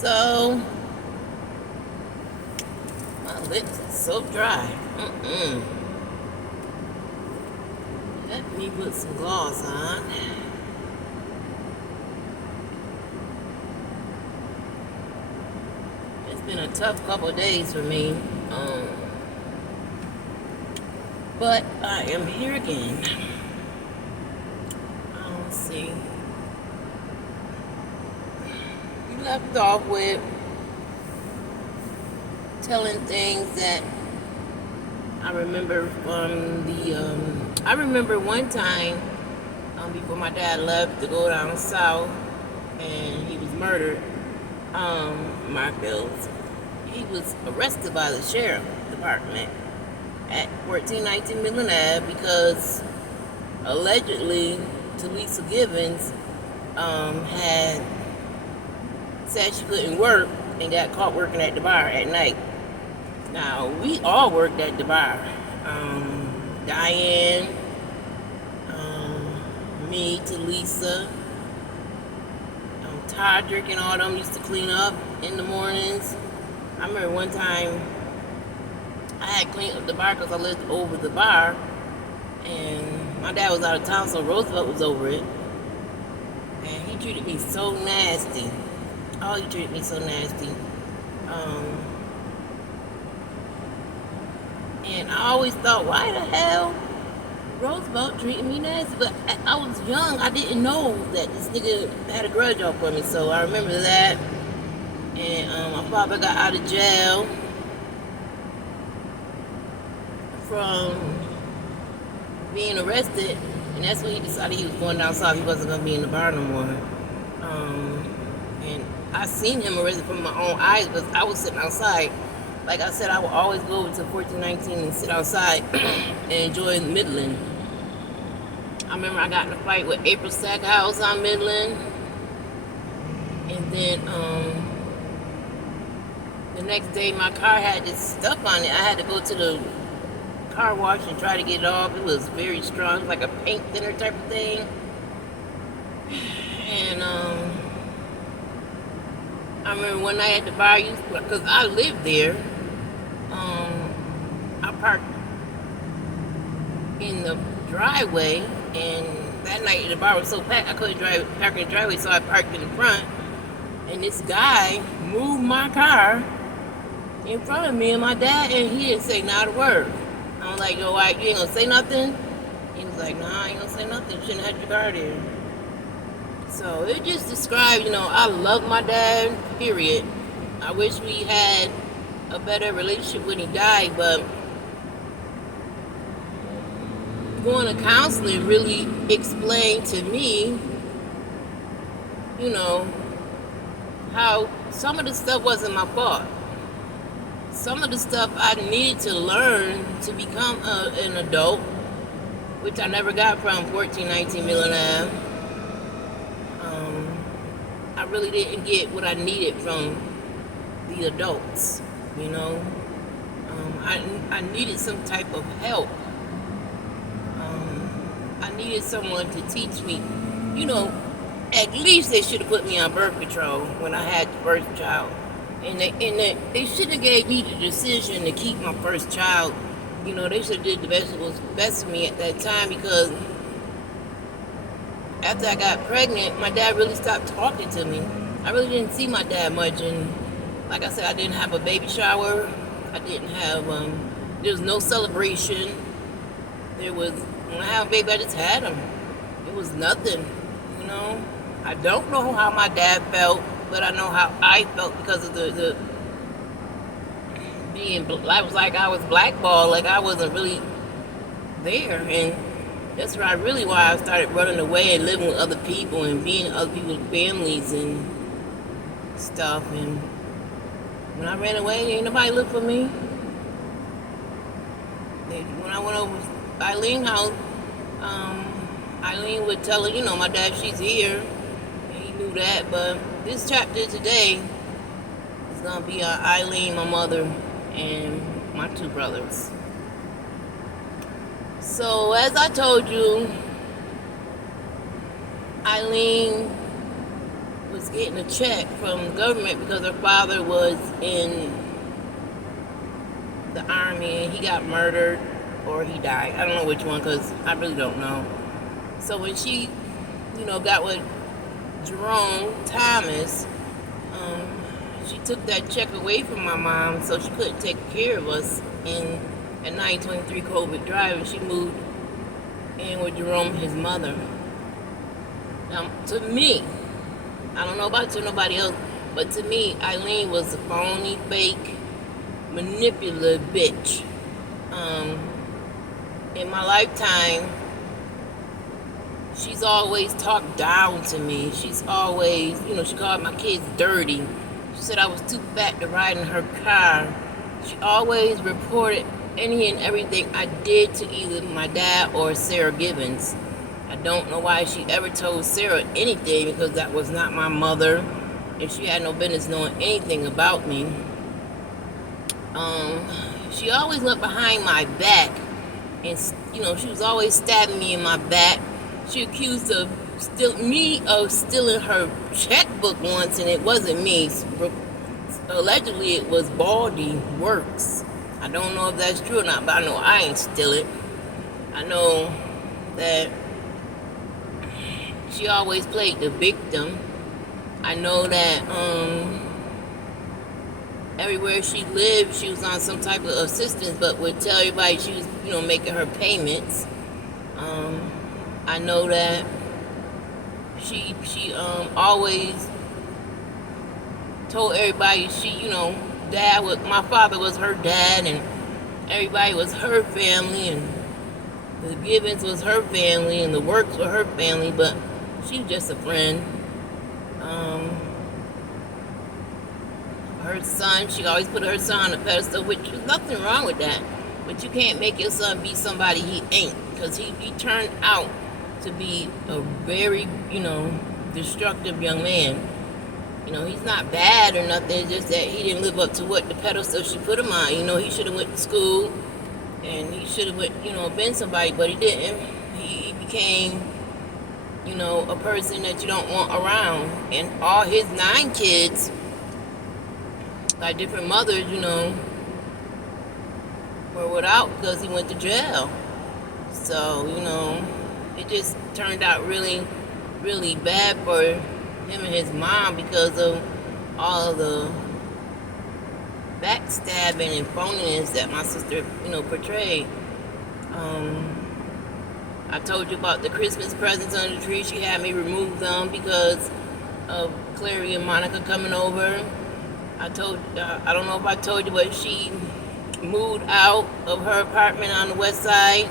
So, my lips are so dry. Let me put some gloss on. It's been a tough couple of days for me. But I am here again. Let's see. We left off with telling things that I remember from I remember one time before my dad left to go down south and he was murdered, Markville. He was arrested by the sheriff department at 1419 Midland Ave because allegedly Talisa Givens had said she couldn't work and got caught working at the bar at night. Now, we all worked at the bar. Diane, me, Talisa, Todrick and all them used to clean up in the mornings. I remember one time I had cleaned up the bar because I lived over the bar and my dad was out of town, so Roosevelt was over it. And he treated me so nasty. Oh, he treated me so nasty. And I always thought, why the hell Roosevelt treated me nasty? But I was young. I didn't know that this nigga had a grudge off for me. So I remember that. And my father got out of jail from being arrested. And that's when he decided he was going down south. He wasn't going to be in the bar no more. And I seen him arrested from my own eyes, but I was sitting outside. Like I said, I would always go over to 1419 and sit outside and enjoy Midland. I remember I got in a fight with April Stackhouse on Midland. And then the next day my car had this stuff on it. I had to go to the car wash and try to get it off. It was very strong. It was like a paint thinner type of thing. And I remember one night at the bar, because I lived there, I parked in the driveway, and that night the bar was so packed I couldn't park in the driveway, so I parked in the front, and this guy moved my car in front of me and my dad, and he didn't say not a word. I was like, yo, why, you ain't gonna say nothing? He was like, nah, I ain't gonna say nothing. You shouldn't have your car there. So it just describes, I love my dad, period. I wish we had a better relationship when he died, but going to counseling really explained to me, how some of the stuff wasn't my fault. Some of the stuff I needed to learn to become an adult, which I never got from 1419 Midland Ave. I really didn't get what I needed from the adults, I needed some type of help. I needed someone to teach me, at least they should have put me on birth control when I had the first child. And they should have gave me the decision to keep my first child. They should have did the best that was best for me at that time, because after I got pregnant, my dad really stopped talking to me. I really didn't see my dad much, and like I said, I didn't have a baby shower. I didn't have, there was no celebration. When I had a baby, I just had him. It was nothing, I don't know how my dad felt, but I know how I felt because of the I was like I was blackballed, like I wasn't really there, and that's why I started running away and living with other people and being in other people's families and stuff. And when I ran away, ain't nobody looked for me. When I went over to Eileen's house, Eileen would tell her, my dad, she's here. And he knew that, but this chapter today is going to be on Eileen, my mother, and my two brothers. So, as I told you, Eileen was getting a check from the government because her father was in the army and he got murdered or he died. I don't know which one because I really don't know. So when she, got with Jerome Thomas, she took that check away from my mom so she couldn't take care of us at 923 Colbert Drive, and she moved in with Jerome, his mother. Now, to me, I don't know about to nobody else, but to me, Eileen was a phony, fake, manipulative bitch. In my lifetime, she's always talked down to me. She's always, she called my kids dirty. She said I was too fat to ride in her car. She always reported any and everything I did to either my dad or Sarah Gibbons. I don't know why she ever told Sarah anything because that was not my mother and she had no business knowing anything about me. She always went behind my back and, she was always stabbing me in my back. She accused me of stealing her checkbook once, and it wasn't me. Allegedly, it was Baldy Works. I don't know if that's true or not, but I know I ain't steal it. I know that she always played the victim. I know that everywhere she lived, she was on some type of assistance, but would tell everybody she was, making her payments. I know that she always told everybody my father was her dad and everybody was her family and the Gibbons was her family and the Works were her family, but she was just a friend. Her son, she always put her son on a pedestal, which was nothing wrong with that. But you can't make your son be somebody he ain't, because he turned out to be a very, destructive young man. He's not bad or nothing, it's just that he didn't live up to what the pedestal she put him on. He should have went to school and he should have been somebody, but he didn't. He became, a person that you don't want around. And all his 9 kids, by different mothers, were without because he went to jail. So, it just turned out really, really bad for him and his mom because of all of the backstabbing and phoniness that my sister, portrayed. I told you about the Christmas presents under the tree. She had me remove them because of Clary and Monica coming over. I don't know if I told you, but she moved out of her apartment on the west side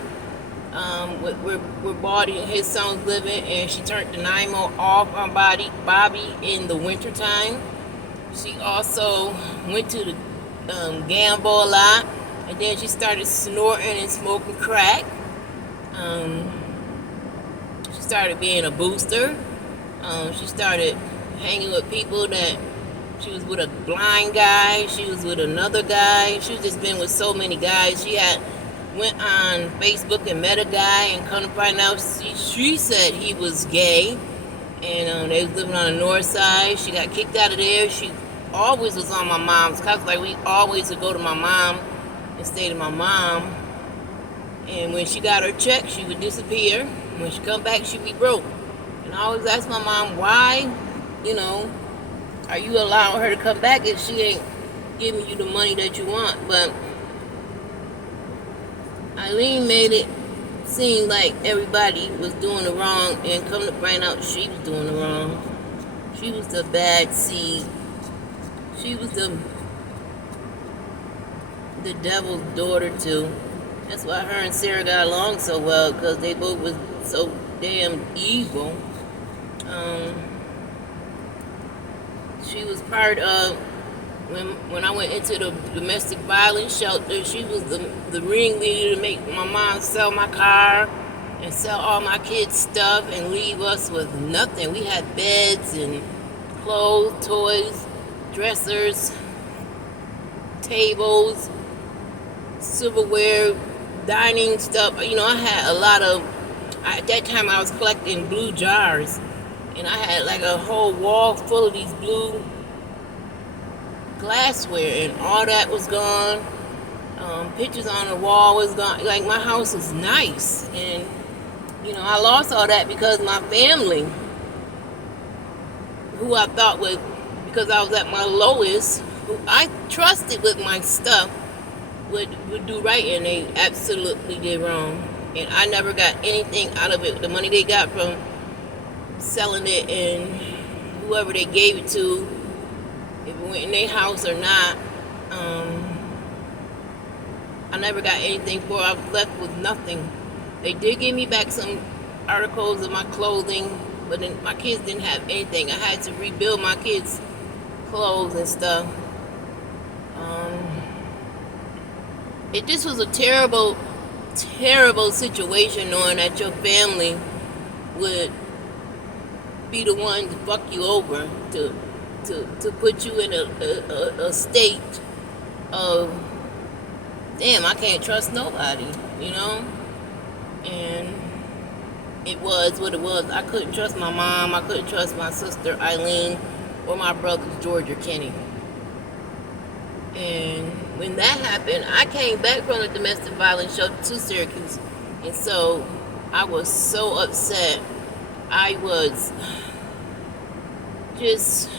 where Bobby and his sons living, and she turned the Nymo off on Bobby in the wintertime. She also went to the gamble a lot, and then she started snorting and smoking crack. She started being a booster. She started hanging with people that she was with a blind guy. She was with another guy. She was just been with so many guys. She went on Facebook and met a guy, and come to find out she said he was gay, and they was living on the north side. She got kicked out of there. She always was on my mom's couch. Like, we always would go to my mom and stay to my mom. And when she got her check, she would disappear. When she come back, she'd be broke. And I always ask my mom, why, are you allowing her to come back if she ain't giving you the money that you want? But Eileen made it seem like everybody was doing the wrong, and come to find out she was doing the wrong. She was the bad seed. She was the devil's daughter too. That's why her and Sarah got along so well, because they both was so damn evil. She was part of, when I went into the domestic violence shelter, she was the ringleader to make my mom sell my car and sell all my kids' stuff and leave us with nothing. We had beds and clothes, toys, dressers, tables, silverware, dining stuff. I had a lot of, at that time I was collecting blue jars, and I had like a whole wall full of these blue glassware, and all that was gone. Pictures on the wall was gone. Like, my house is nice, and I lost all that because my family, who I thought would, because I was at my lowest, who I trusted with my stuff, would do right, and they absolutely did wrong. And I never got anything out of it. The money they got from selling it, and whoever they gave it to, if it went in their house or not, I never got anything for it. I was left with nothing. They did give me back some articles of my clothing, but then my kids didn't have anything. I had to rebuild my kids' clothes and stuff. It just was a terrible, terrible situation, knowing that your family would be the one to fuck you over, to put you in a state of, damn, I can't trust nobody, And it was what it was. I couldn't trust my mom. I couldn't trust my sister Eileen, or my brothers George or Kenny. And when that happened, I came back from the domestic violence shelter to Syracuse, and so I was so upset. I was just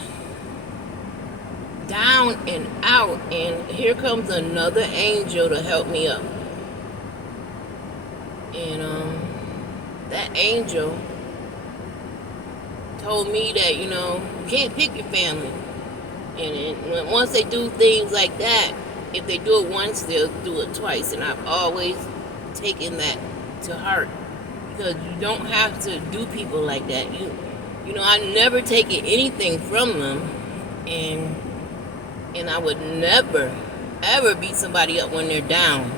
down and out, and here comes another angel to help me up. And that angel told me that you can't pick your family, and once they do things like that, if they do it once, they'll do it twice. And I've always taken that to heart, because you don't have to do people like that. I never taken anything from them, and I would never ever beat somebody up when they're down,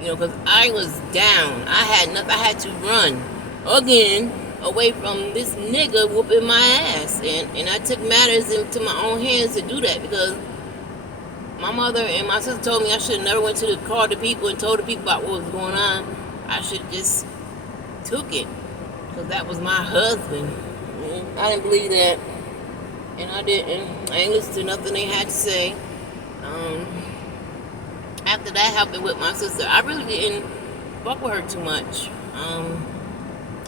because I was down. I had nothing. I had to run again away from this nigga whooping my ass, and I took matters into my own hands to do that, because my mother and my sister told me I should have never went to call the people and told the people about what was going on. I should just took it, because that was my husband. I didn't believe that, and I didn't. I ain't listened to nothing they had to say. After that happened with my sister, I really didn't fuck with her too much.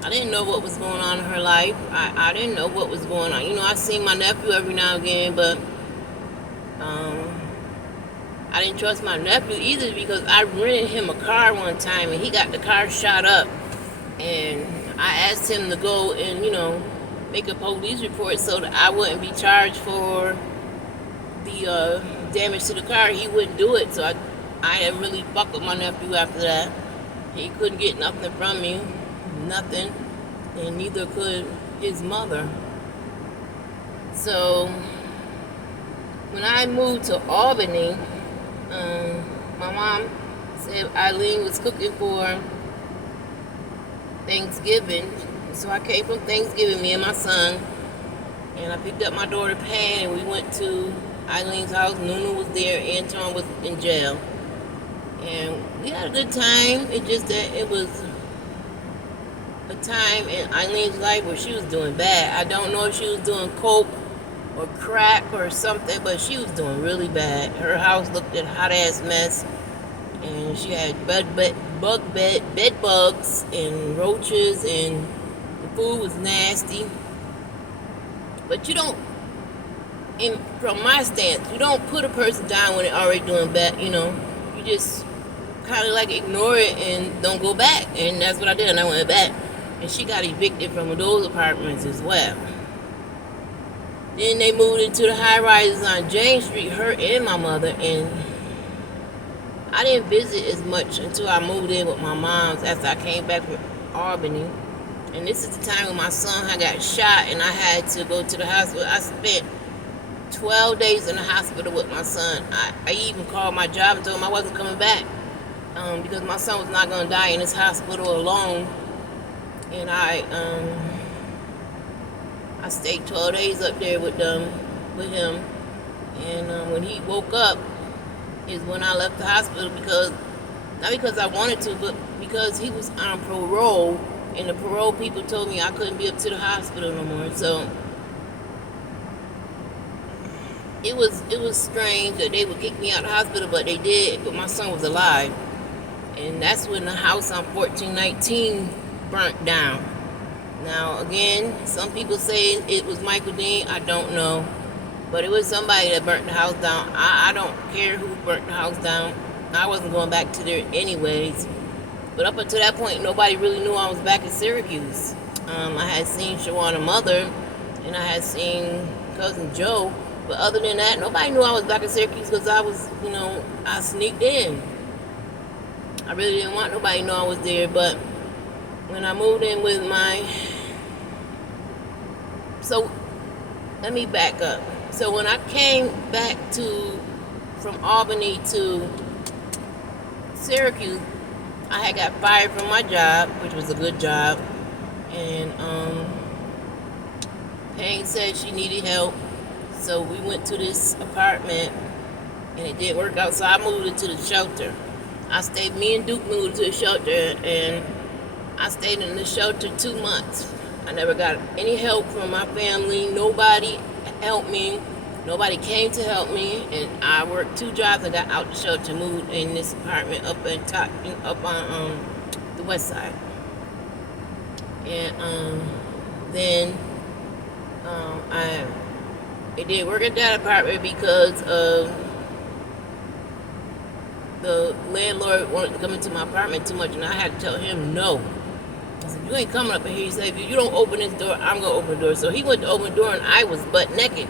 I didn't know what was going on in her life. I didn't know what was going on. I seen my nephew every now and again, but I didn't trust my nephew either, because I rented him a car one time, and he got the car shot up, and I asked him to go and make a police report so that I wouldn't be charged for the damage to the car. He wouldn't do it, so I didn't really fuck with my nephew after that. He couldn't get nothing from me, nothing, and neither could his mother. So when I moved to Albany, my mom said Eileen was cooking for Thanksgiving. So I came from Thanksgiving, me and my son, and I picked up my daughter Pan, and we went to Eileen's house. Nunu was there. Anton was in jail. And we had a good time. It's just that it was a time in Eileen's life where she was doing bad. I don't know if she was doing coke or crack or something, but she was doing really bad. Her house looked a hot ass mess, and she had bed bugs and roaches, and the food was nasty. But from my stance, you don't put a person down when they're already doing bad. You just kind of like ignore it and don't go back. And that's what I did, and I went back. And she got evicted from those apartments as well. Then they moved into the high rises on James Street, her and my mother, and I didn't visit as much until I moved in with my mom's after I came back from Albany. And this is the time when my son had got shot, and I had to go to the hospital. I spent 12 days in the hospital with my son. I even called my job and told him I wasn't coming back, because my son was not going to die in this hospital alone. And I stayed 12 days up there with him. And when he woke up is when I left the hospital, not because I wanted to, but because he was on parole And the parole people told me I couldn't be up to the hospital no more. So it was strange that they would kick me out of the hospital, but they did. But my son was alive, and that's when the house on 1419 burnt down. Now again, some people say it was Michael Dean. I don't know, but it was somebody that burnt the house down. I don't care who burnt the house down. I wasn't going back to there anyways. But up until that point, nobody really knew I was back in Syracuse. I had seen Shawanna's mother, and I had seen cousin Joe. But other than that, nobody knew I was back in Syracuse because I was, I sneaked in. I really didn't want nobody to know I was there. But when I moved in with so let me back up. So when I came back from Albany to Syracuse, I had got fired from my job, which was a good job, and Payne said she needed help, so we went to this apartment, and it didn't work out, so I moved into the shelter. Me and Duke moved to the shelter, and I stayed in the shelter 2 months. I never got any help from my family. Nobody helped me. Nobody came to help me, and I worked 2 jobs. I got out the shelter, moved in this apartment up on the west side, and then it didn't work at that apartment because of the landlord wanted to come into my apartment too much, and I had to tell him no. I said, "You ain't coming up in here." He said, "If you don't open this door, I'm gonna open the door." So he went to open the door, and I was butt naked.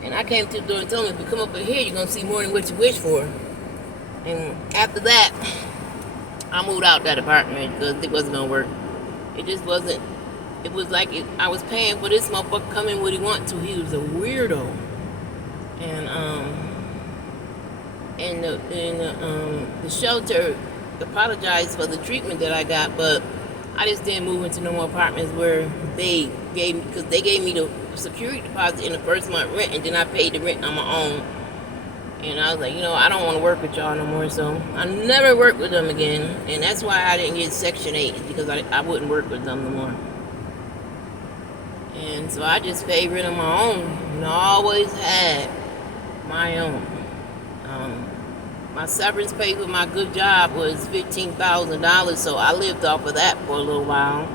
And I came to the door and told him, "If you come up in here, you're going to see more than what you wish for." And after that, I moved out that apartment because it wasn't going to work. It just wasn't. It was like I was paying for this motherfucker come in what he want to. He was a weirdo. And the shelter apologized for the treatment that I got, but I just didn't move into no more apartments where they gave me the security deposit in the first month rent, and then I paid the rent on my own. And I was like, I don't want to work with y'all no more, so I never worked with them again. And that's why I didn't get Section 8, because I wouldn't work with them no more. And so I just paid rent on my own, and I always had my own. My severance pay for my good job was $15,000, so I lived off of that for a little while.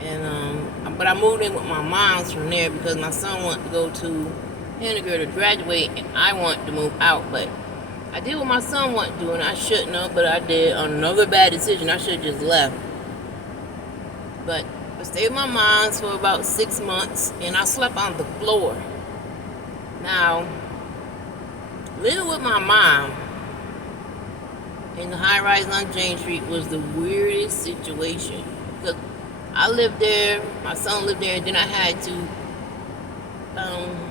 And but I moved in with my mom's from there because my son wanted to go to Henniger to graduate, and I wanted to move out. But I did what my son wanted to do, and I shouldn't have, but I did. Another bad decision. I should have just left. But I stayed with my mom's for about 6 months, and I slept on the floor. Now, living with my mom in the high rise on Jane Street was the weirdest situation, because I lived there, my son lived there, and then I had to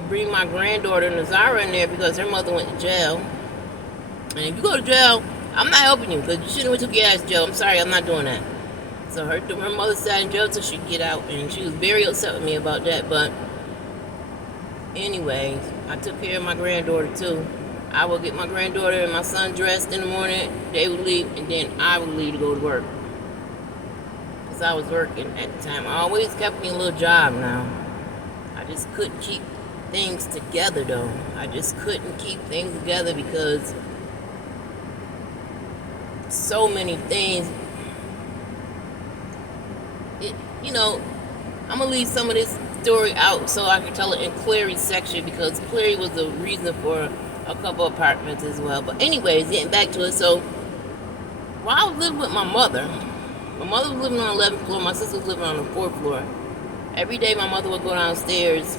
bring my granddaughter Nazara in there because her mother went to jail. And if you go to jail, I'm not helping you, because you shouldn't have took your ass to jail. I'm sorry, I'm not doing that. So her mother sat in jail till she could get out, and she was very upset with me about that. But anyways, I took care of my granddaughter too. I would get my granddaughter and my son dressed in the morning, they would leave, and then I would leave to go to work. Because I was working at the time. I always kept me a little job now. I just couldn't keep things together though. I just couldn't keep things together because so many things. I'm going to leave some of this story out so I can tell it in Clary's section, because Clary was the reason for a couple apartments as well. But anyways, getting back to it. So while I was living with my mother was living on the 11th floor, my sister was living on the 4th floor. Every day my mother would go downstairs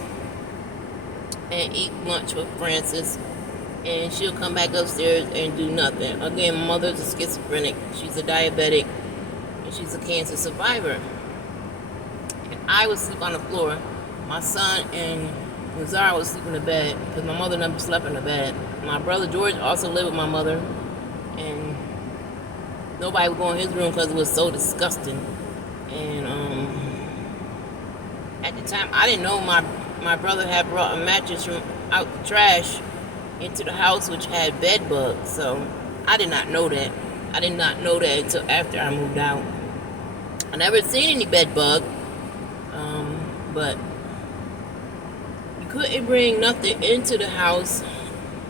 and eat lunch with Francis, and she'll come back upstairs and do nothing. Again, my mother's a schizophrenic, she's a diabetic, and she's a cancer survivor. And I would sleep on the floor. My son and Zara would sleep in the bed because my mother never slept in the bed. My brother George also lived with my mother, and nobody would go in his room because it was so disgusting. And at the time, I didn't know my brother had brought a mattress from out the trash into the house, which had bed bugs. So I did not know that. I did not know that until after I moved out. I never seen any bed bug, but you couldn't bring nothing into the house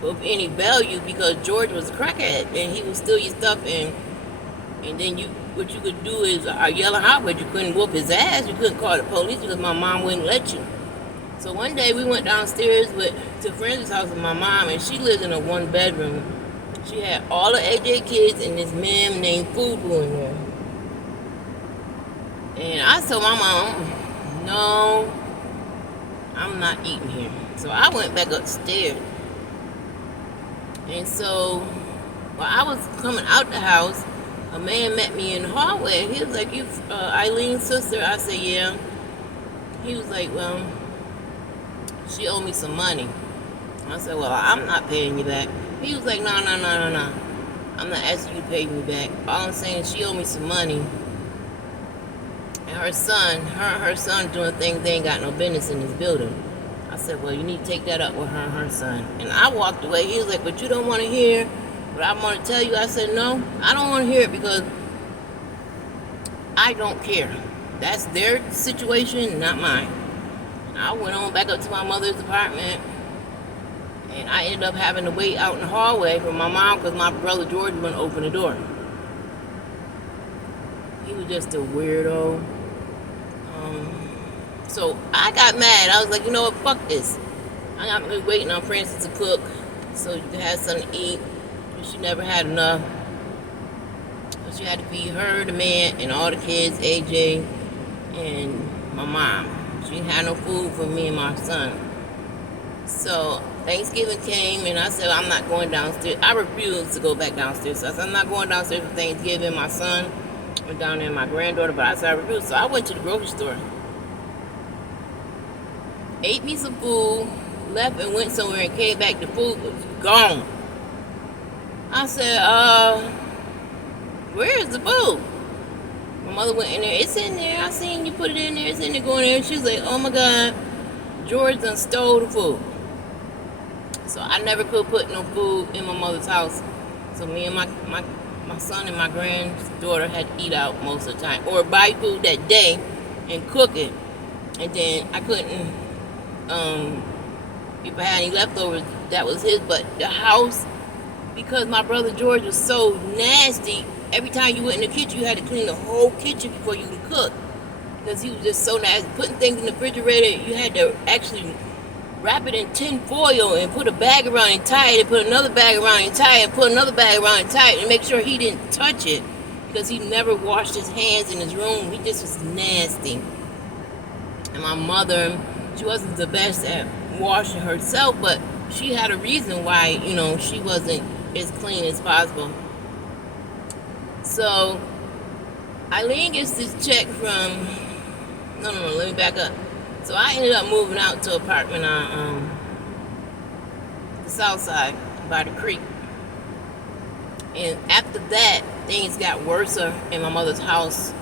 of any value because George was a crackhead and he would steal your stuff, and then what you could do is yell out, but you couldn't whoop his ass. You couldn't call the police because my mom wouldn't let you. So one day we went downstairs to a friend's house with my mom, and she lived in a 1-bedroom. She had all the AJ kids and this man named Fubu in there. And I told my mom, no, I'm not eating here. So I went back upstairs. And so while I was coming out the house, a man met me in the hallway. He was like, "You Eileen's sister?" I said, "Yeah." He was like, "Well, she owed me some money." I said, "Well, I'm not paying you back." He was like, "No. I'm not asking you to pay me back. All I'm saying is she owed me some money. And her son doing things they ain't got no business in this building." I said, "Well, you need to take that up with her and her son." And I walked away. He was like, "But you don't want to hear what I want to tell you?" I said, "No, I don't want to hear it because I don't care. That's their situation, not mine." And I went on back up to my mother's apartment, and I ended up having to wait out in the hallway for my mom because my brother George wouldn't open the door. He was just a weirdo. So I got mad. I was like, you know what, fuck this. I'm been waiting on Francis to cook so you can have something to eat. She never had enough. So she had to feed her, the man, and all the kids, AJ, and my mom. She didn't have no food for me and my son. So Thanksgiving came, and I said, I'm not going downstairs. I refused to go back downstairs. So I said, I'm not going downstairs for Thanksgiving. My son went down there, and my granddaughter, but I said I refused. So I went to the grocery store, ate me some food, left and went somewhere and came back. The food was gone. I said, where is the food? My mother went in there. It's in there. I seen you put it in there. It's in there, going there. She was like, oh my God, George done stole the food. So I never could put no food in my mother's house. So me and my son and my granddaughter had to eat out most of the time, or buy food that day and cook it. And then I couldn't, if I had any leftovers, that was his. But the house, because my brother George was so nasty, every time you went in the kitchen, you had to clean the whole kitchen before you could cook. Because he was just so nasty. Putting things in the refrigerator, you had to actually wrap it in tin foil and put a bag around and tie it, and put another bag around and tie it, and put another bag around and tie it, and make sure he didn't touch it. Because he never washed his hands in his room. He just was nasty. And my mother, she wasn't the best at washing herself, but she had a reason why, she wasn't as clean as possible. So Eileen gets this check from, no, let me back up. So I ended up moving out to an apartment on the south side by the creek. And after that, things got worse in my mother's house,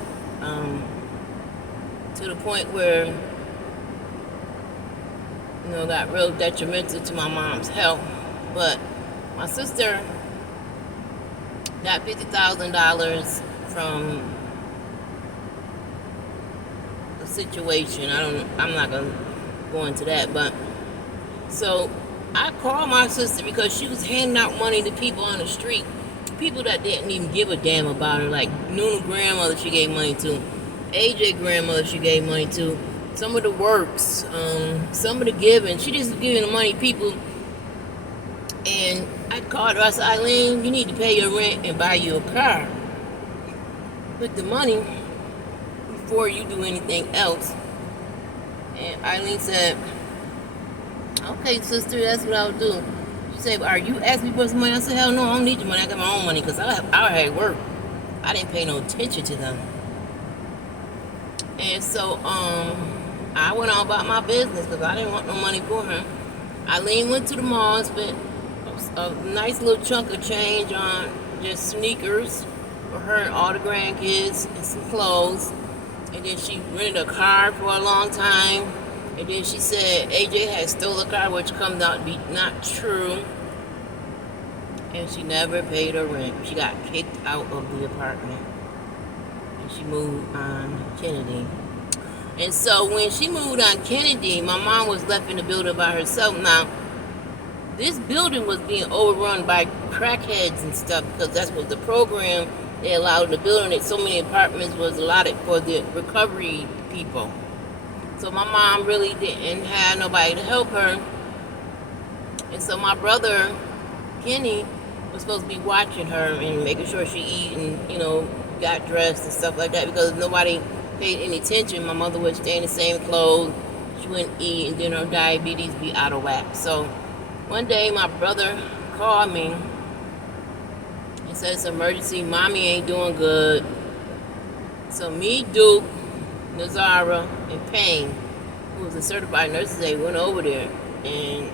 to the point where, got real detrimental to my mom's health. But my sister got $50,000 from the situation. I'm not gonna go into that, but so I called my sister because she was handing out money to people on the street, people that didn't even give a damn about her, like Nunu grandmother she gave money to, AJ grandmother she gave money to, some of the works, some of the giving. She just was giving the money to people. And I called her. I said, Eileen, you need to pay your rent and buy you a car. Put the money before you do anything else. And Eileen said, okay, sister, that's what I'll do. She said, are you asking me for some money? I said, hell no, I don't need your money. I got my own money because I had work. I didn't pay no attention to them. And so I went on about my business because I didn't want no money for her. Eileen went to the mall and spent a nice little chunk of change on just sneakers for her and all the grandkids and some clothes. And then she rented a car for a long time. And then she said AJ had stole a car, which comes out to be not true. And she never paid her rent. She got kicked out of the apartment. and she moved on Kennedy. And so when she moved on Kennedy, my mom was left in the building by herself. Now, this building was being overrun by crackheads and stuff because that's what the program they allowed in the building. That so many apartments was allotted for the recovery people. So my mom really didn't have nobody to help her. And so my brother, Kenny, was supposed to be watching her and making sure she eat and, got dressed and stuff like that because nobody paid any attention. My mother would stay in the same clothes. She wouldn't eat, and then her diabetes be out of whack. So one day my brother called me and said it's an emergency. Mommy ain't doing good. So me, Duke, Nazara, and Payne, who was a certified nurse's aide, went over there, and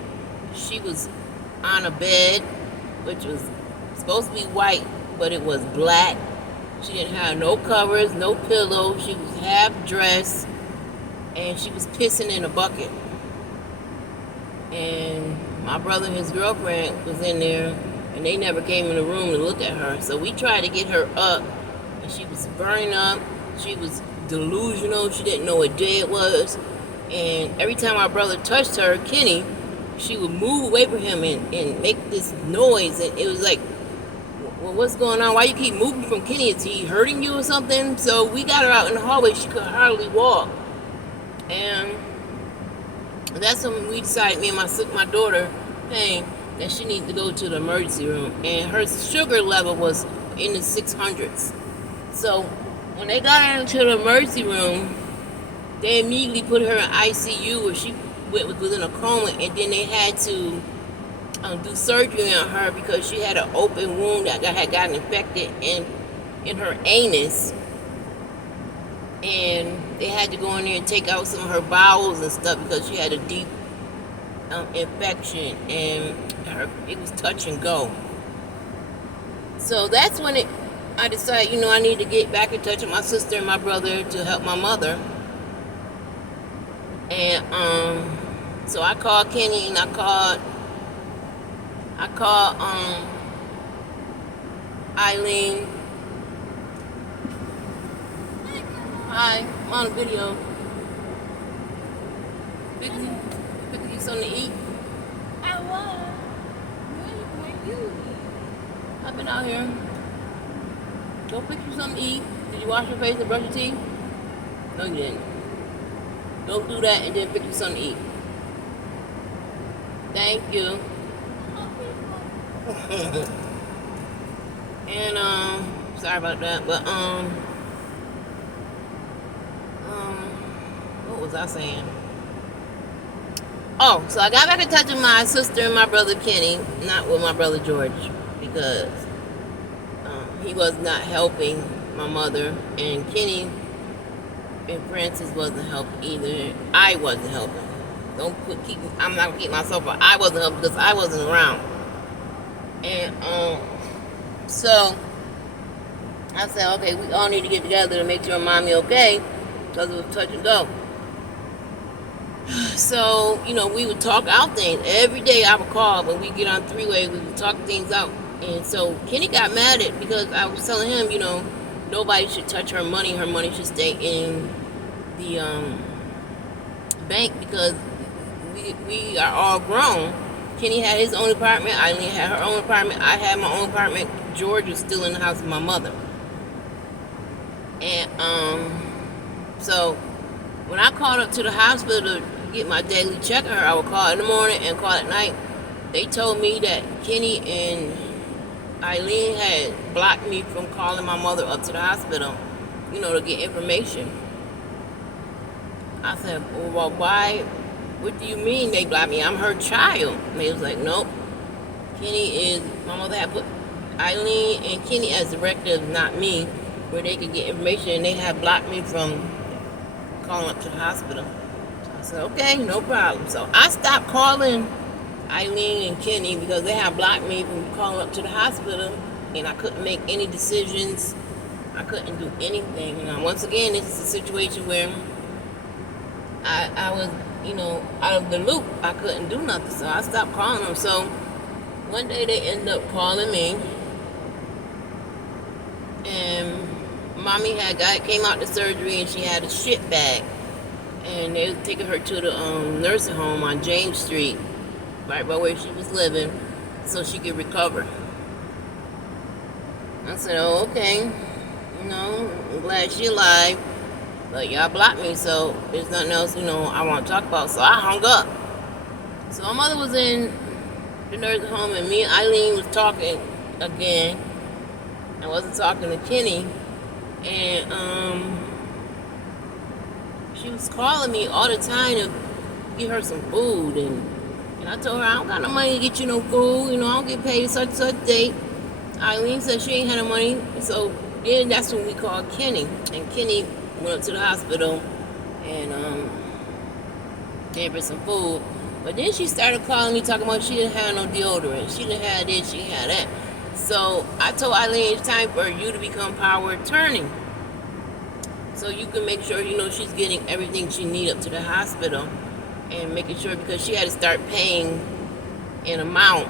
she was on a bed, which was supposed to be white, but it was black. She didn't have no covers, no pillow. She was half dressed, and she was pissing in a bucket. And my brother and his girlfriend was in there, and they never came in the room to look at her. So we tried to get her up, and she was burning up. She was delusional. She didn't know what day it was. And every time my brother touched her, Kenny, she would move away from him and make this noise. And it was like, well, what's going on? Why you keep moving from Kenny? Is he hurting you or something? So we got her out in the hallway. She could hardly walk. And that's when we decided, me and my daughter, Payne, that she needed to go to the emergency room. And her sugar level was in the 600s. So when they got her into the emergency room, they immediately put her in ICU where she was in a coma, and then they had to do surgery on her because she had an open wound that had gotten infected in her anus. And they had to go in there and take out some of her bowels and stuff because she had a deep infection, and it was touch and go. So that's when I decided, I need to get back in touch with my sister and my brother to help my mother. And so I called Kenny, and I called Eileen. Hi, I'm on a video. Picking you something to eat? I was. When you I've been out here. Go pick you something to eat. Did you wash your face and brush your teeth? No, you didn't. Don't do that and then pick you something to eat. Thank you. And sorry about that, but what was I saying? Oh, so I got back in touch with my sister and my brother Kenny, not with my brother George, because he was not helping my mother, and Kenny and Francis wasn't helping either. I wasn't helping. I'm not gonna keep myself, but I wasn't helping because I wasn't around. And so I said, okay, we all need to get together to make sure mommy okay, because it was touch and go. So, we would talk out things. Every day I would call when we get on three-way, we would talk things out. And so Kenny got mad at because I was telling him, nobody should touch her money. Her money should stay in the bank because we are all grown. Kenny had his own apartment. Eileen had her own apartment. I had my own apartment. George was still in the house with my mother. And so when I called up to the hospital to get my daily check on her, I would call in the morning and call at night. They told me that Kenny and Eileen had blocked me from calling my mother up to the hospital, to get information. I said, well, why? What do you mean they blocked me? I'm her child. And they was like, nope. My mother had put Eileen and Kenny as directives, not me, where they could get information, and they had blocked me from calling up to the hospital. So I said, okay, no problem. So I stopped calling Eileen and Kenny because they had blocked me from calling up to the hospital, and I couldn't make any decisions. I couldn't do anything. Once again, this is a situation where I was, out of the loop. I couldn't do nothing, so I stopped calling them. So one day they ended up calling me, and mommy came out the surgery and she had a shit bag, and they were taking her to the nursing home on James Street, right by where she was living, so she could recover. I said, oh, okay. I'm glad she alive. But y'all blocked me, so there's nothing else, I want to talk about. So I hung up. So my mother was in the nursing home, and me and Eileen was talking again. I wasn't talking to Kenny. And she was calling me all the time to get her some food. And I told her, I don't got no money to get you no food. I don't get paid such date. Eileen said she ain't had no money. So then that's when we called Kenny. And Kenny went up to the hospital and gave her some food. But then she started calling me talking about she didn't have no deodorant. She didn't have this, she didn't have that. So I told Eileen it's time for you to become power attorney. So you can make sure, she's getting everything she needs up to the hospital. And making sure, because she had to start paying an amount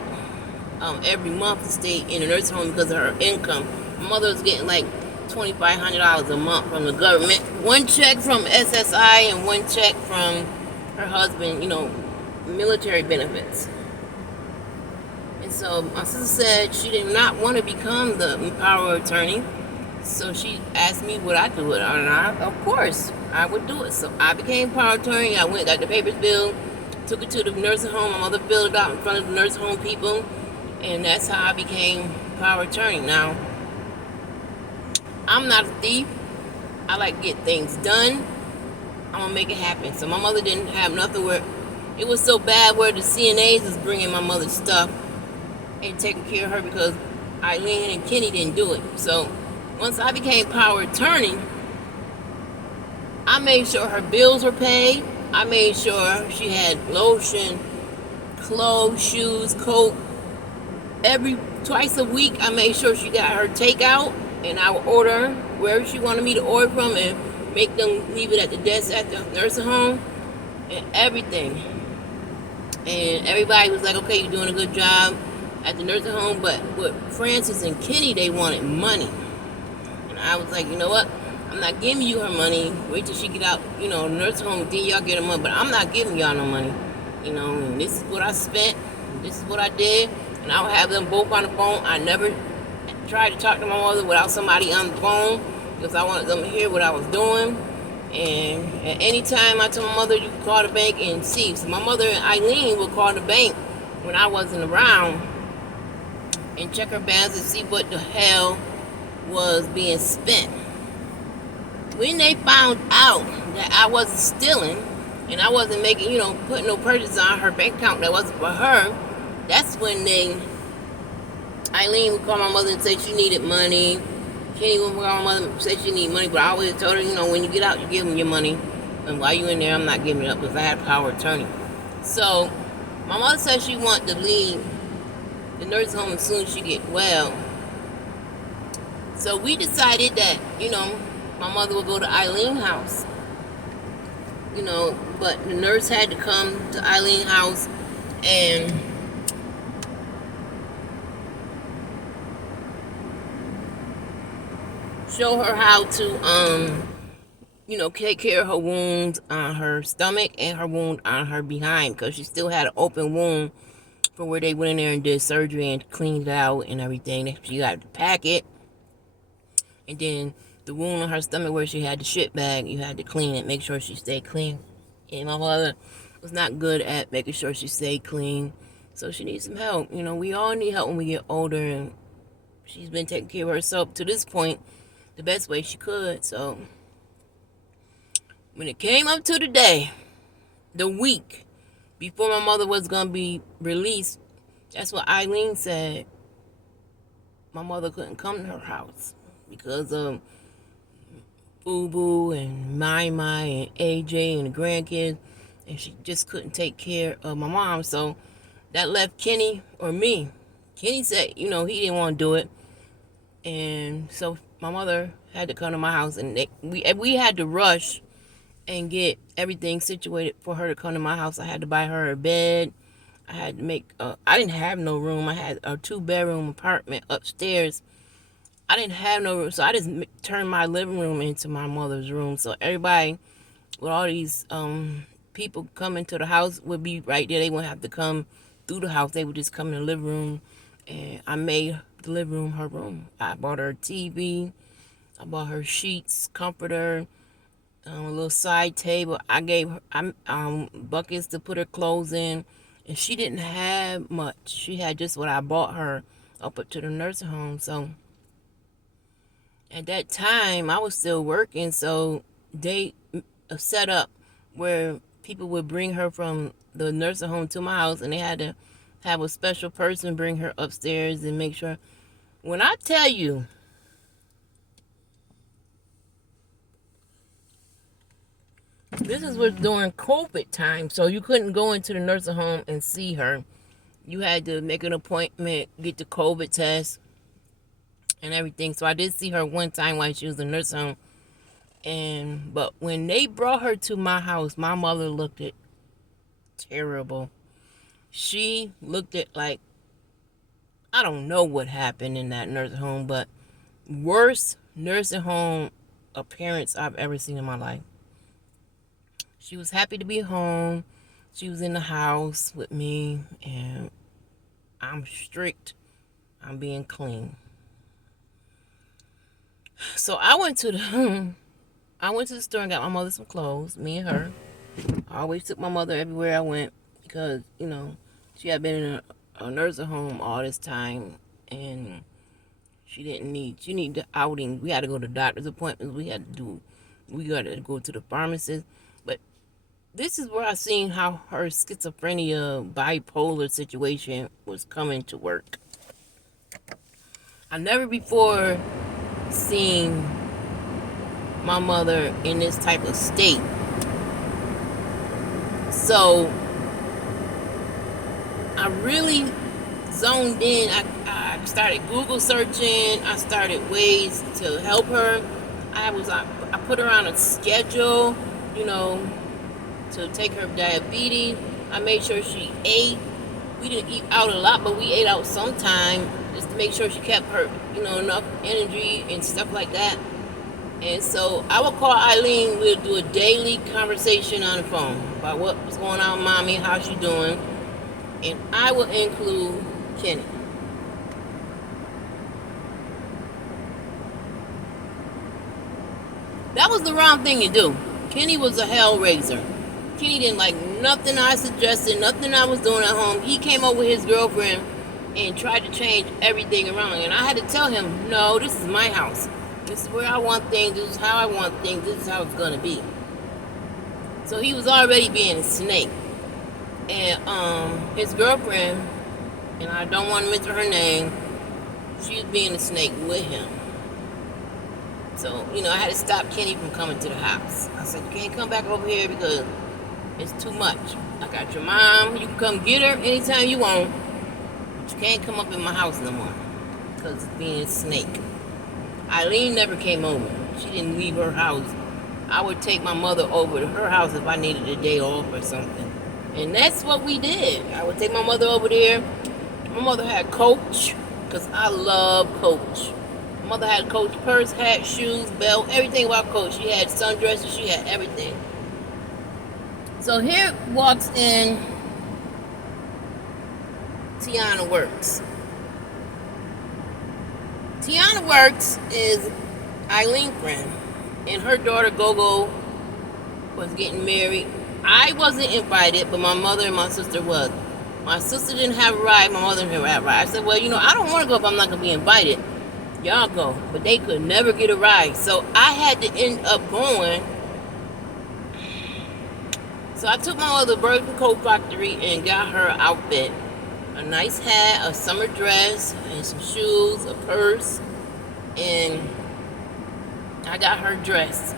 every month to stay in a nursing home because of her income. My mother was getting like $2,500 a month from the government. One check from SSI and one check from her husband, military benefits. And so my sister said she did not want to become the power attorney. So she asked me would I do it, and of course I would do it. So I became power attorney. I went, got the papers filled, took it to the nursing home. My mother filled it out in front of the nursing home people, and that's how I became power attorney. Now, I'm not a thief. I like to get things done. I'm gonna make it happen. So my mother didn't have nothing where it was so bad where the CNAs was bringing my mother's stuff and taking care of her because Eileen and Kenny didn't do it. So once I became power attorney, I made sure her bills were paid. I made sure she had lotion, clothes, shoes, coat. Twice a week, I made sure she got her takeout, and I would order wherever she wanted me to order from and make them leave it at the desk at the nursing home and everything. And everybody was like, okay, you're doing a good job at the nursing home. But with Francis and Kenny, they wanted money. And I was like, you know what? I'm not giving you her money. Wait till she get out, the nursing home, then y'all get her money. But I'm not giving y'all no money. And this is what I spent. This is what I did. And I would have them both on the phone. I never tried to talk to my mother without somebody on the phone because I wanted them to hear what I was doing. And at any time I told my mother, you can call the bank and see. So my mother and Eileen would call the bank when I wasn't around and check her balance and see what the hell was being spent. When they found out that I wasn't stealing and I wasn't making, putting no purchases on her bank account that wasn't for her, that's when Eileen would call my mother and say she needed money. Kenny would call my mother and say she needed money, but I always told her, when you get out, you give them your money. And while you're in there, I'm not giving it up because I had power of attorney. So my mother said she wanted to leave the nursing home as soon as she get well. So we decided that, my mother would go to Eileen's house. But the nurse had to come to Eileen's house and show her how to, take care of her wounds on her stomach and her wound on her behind because she still had an open wound from where they went in there and did surgery and cleaned it out and everything. She got to pack it. And then the wound on her stomach where she had the shit bag, you had to clean it, make sure she stayed clean. And my mother was not good at making sure she stayed clean. So she needs some help. We all need help when we get older, and she's been taking care of herself to this point the best way she could. So when it came up to the day, the week before my mother was going to be released, that's what Eileen said. My mother couldn't come to her house because of Boo Boo and Mai and AJ and the grandkids, and she just couldn't take care of my mom. So that left Kenny or me. Kenny said, he didn't want to do it, and so my mother had to come to my house, and we had to rush and get everything situated for her to come to my house. I had to buy her a bed. I had to make. I didn't have no room. I had a 2-bedroom apartment upstairs. I didn't have no room, so I just turned my living room into my mother's room. So everybody with all these people coming to the house would be right there. They wouldn't have to come through the house. They would just come in the living room, and I made the living room her room. I bought her a TV. I bought her sheets, comforter, a little side table. I gave her buckets to put her clothes in, and she didn't have much. She had just what I bought her up to the nursing home. So at that time, I was still working, so they set up where people would bring her from the nursing home to my house, and they had to have a special person bring her upstairs and make sure. When I tell you, this was during COVID time, so you couldn't go into the nursing home and see her. You had to make an appointment, get the COVID test, and everything. So I did see her one time while she was in the nursing home. But when they brought her to my house, my mother looked at terrible. She looked at like, I don't know what happened in that nursing home, but worst nursing home appearance I've ever seen in my life. She was happy to be home. She was in the house with me, and I'm strict. I'm being clean. So I went to the store and got my mother some clothes, me and her. I always took my mother everywhere I went because, she had been in a nursing home all this time, and she needed the outing. We had to go to doctor's appointments. We got to go to the pharmacist. But this is where I seen how her schizophrenia, bipolar situation was coming to work. I never before seen my mother in this type of state. So I really zoned in. I started Google searching. I started ways to help her. I put her on a schedule, to take her diabetes. I made sure she ate. We didn't eat out a lot, but we ate out sometime just to make sure she kept her, enough energy and stuff like that. And so I would call Eileen. We'll do a daily conversation on the phone about what's going on, mommy, how she doing. And I will include Kenny. That was the wrong thing to do. Kenny was a hellraiser. Kenny didn't like nothing I suggested, nothing I was doing at home. He came over with his girlfriend and tried to change everything around. And I had to tell him, no, this is my house. This is where I want things. This is how I want things. This is how it's going to be. So he was already being a snake. And his girlfriend, and I don't want to mention her name, she was being a snake with him. So, I had to stop Kenny from coming to the house. I said, you can't come back over here because it's too much. I got your mom. You can come get her anytime you want. But you can't come up in my house no more because it's being a snake. Eileen never came over. She didn't leave her house. I would take my mother over to her house if I needed a day off or something. And that's what we did. I would take my mother over there. My mother had Coach because I love Coach. My mother had Coach purse, hat, shoes, belt, everything about Coach. She had sundresses. She had everything. So here walks in Tiana Works. Tiana Works is Eileen's friend, and her daughter Gogo was getting married. I wasn't invited, but my mother and my sister was. My sister didn't have a ride. My mother didn't have a ride. I said, well, I don't want to go if I'm not going to be invited. Y'all go. But they could never get a ride. So I had to end up going. So I took my mother to Burger Coat Factory and got her outfit. A nice hat, a summer dress, and some shoes, a purse. And I got her dressed.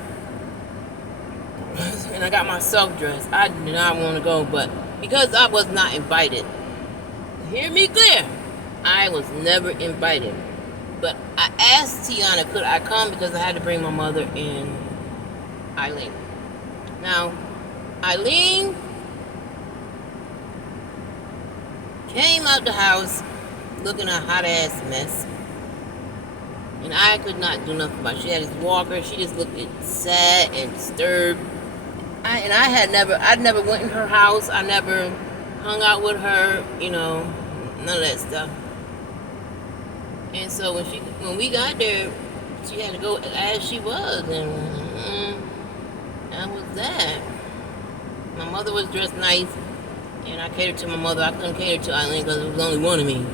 And I got myself dressed. I did not want to go, but because I was not invited, hear me clear, I was never invited. But I asked Tiana, could I come because I had to bring my mother and Eileen. Now, Eileen came out the house looking a hot ass mess. And I could not do nothing about it. She had this walker. She just looked sad and disturbed. I'd never went in her house. I never hung out with her, none of that stuff. And so when we got there, she had to go as she was, and that was that. My mother was dressed nice, and I catered to my mother. I couldn't cater to Eileen because there was only one of me.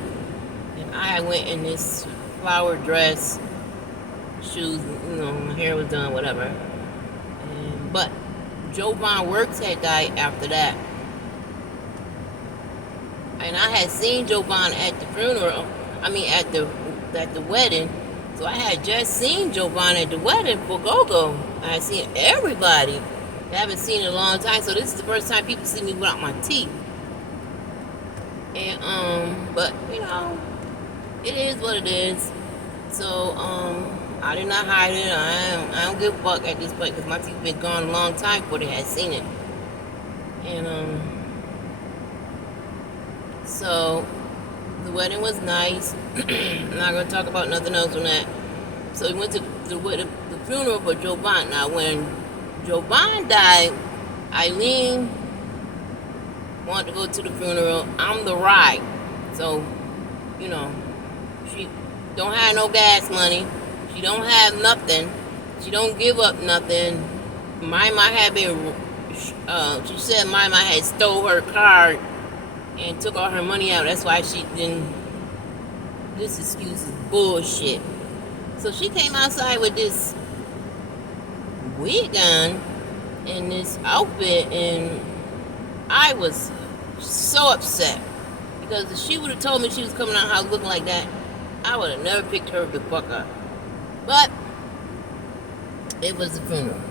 And I went in this flower dress, shoes, my hair was done, whatever. But Jovan Works had died after that. And I had seen Jovan at the funeral, at the wedding. So I had just seen Jovan at the wedding for Gogo. I had seen everybody. I haven't seen it in a long time, so this is the first time people see me without my teeth. And but it is what it is. So I did not hide it. I don't give a fuck at this point because my teeth been gone a long time before they had seen it. And so the wedding was nice. I'm not gonna talk about nothing else on that. So we went to the funeral for Jovan. Now when Jovan died, Eileen wanted to go to the funeral. I'm the ride. So, she don't have no gas money. She don't have nothing. She don't give up nothing. Mama had been, she said Mama had stole her card and took all her money out. That's why she didn't, this excuse is bullshit. So she came outside with this wig on and this outfit, and I was so upset because if she would have told me she was coming out house looking like that, I would have never picked her the fuck up. But it was a funeral.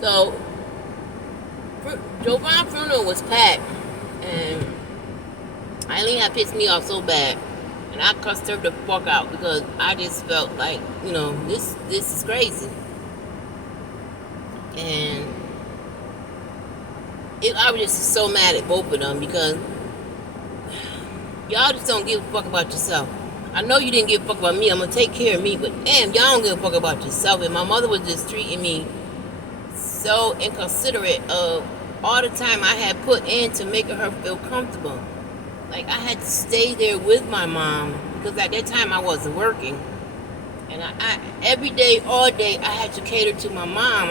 So Jovan's funeral was packed, and Eileen had pissed me off so bad, and I cussed her the fuck out because I just felt like, this is crazy. And I was just so mad at both of them because y'all just don't give a fuck about yourself. I know you didn't give a fuck about me. I'm going to take care of me, but damn, y'all don't give a fuck about yourself. And my mother was just treating me so inconsiderate of all the time I had put in to make her feel comfortable. Like, I had to stay there with my mom because at that time I wasn't working. And I every day, all day, I had to cater to my mom.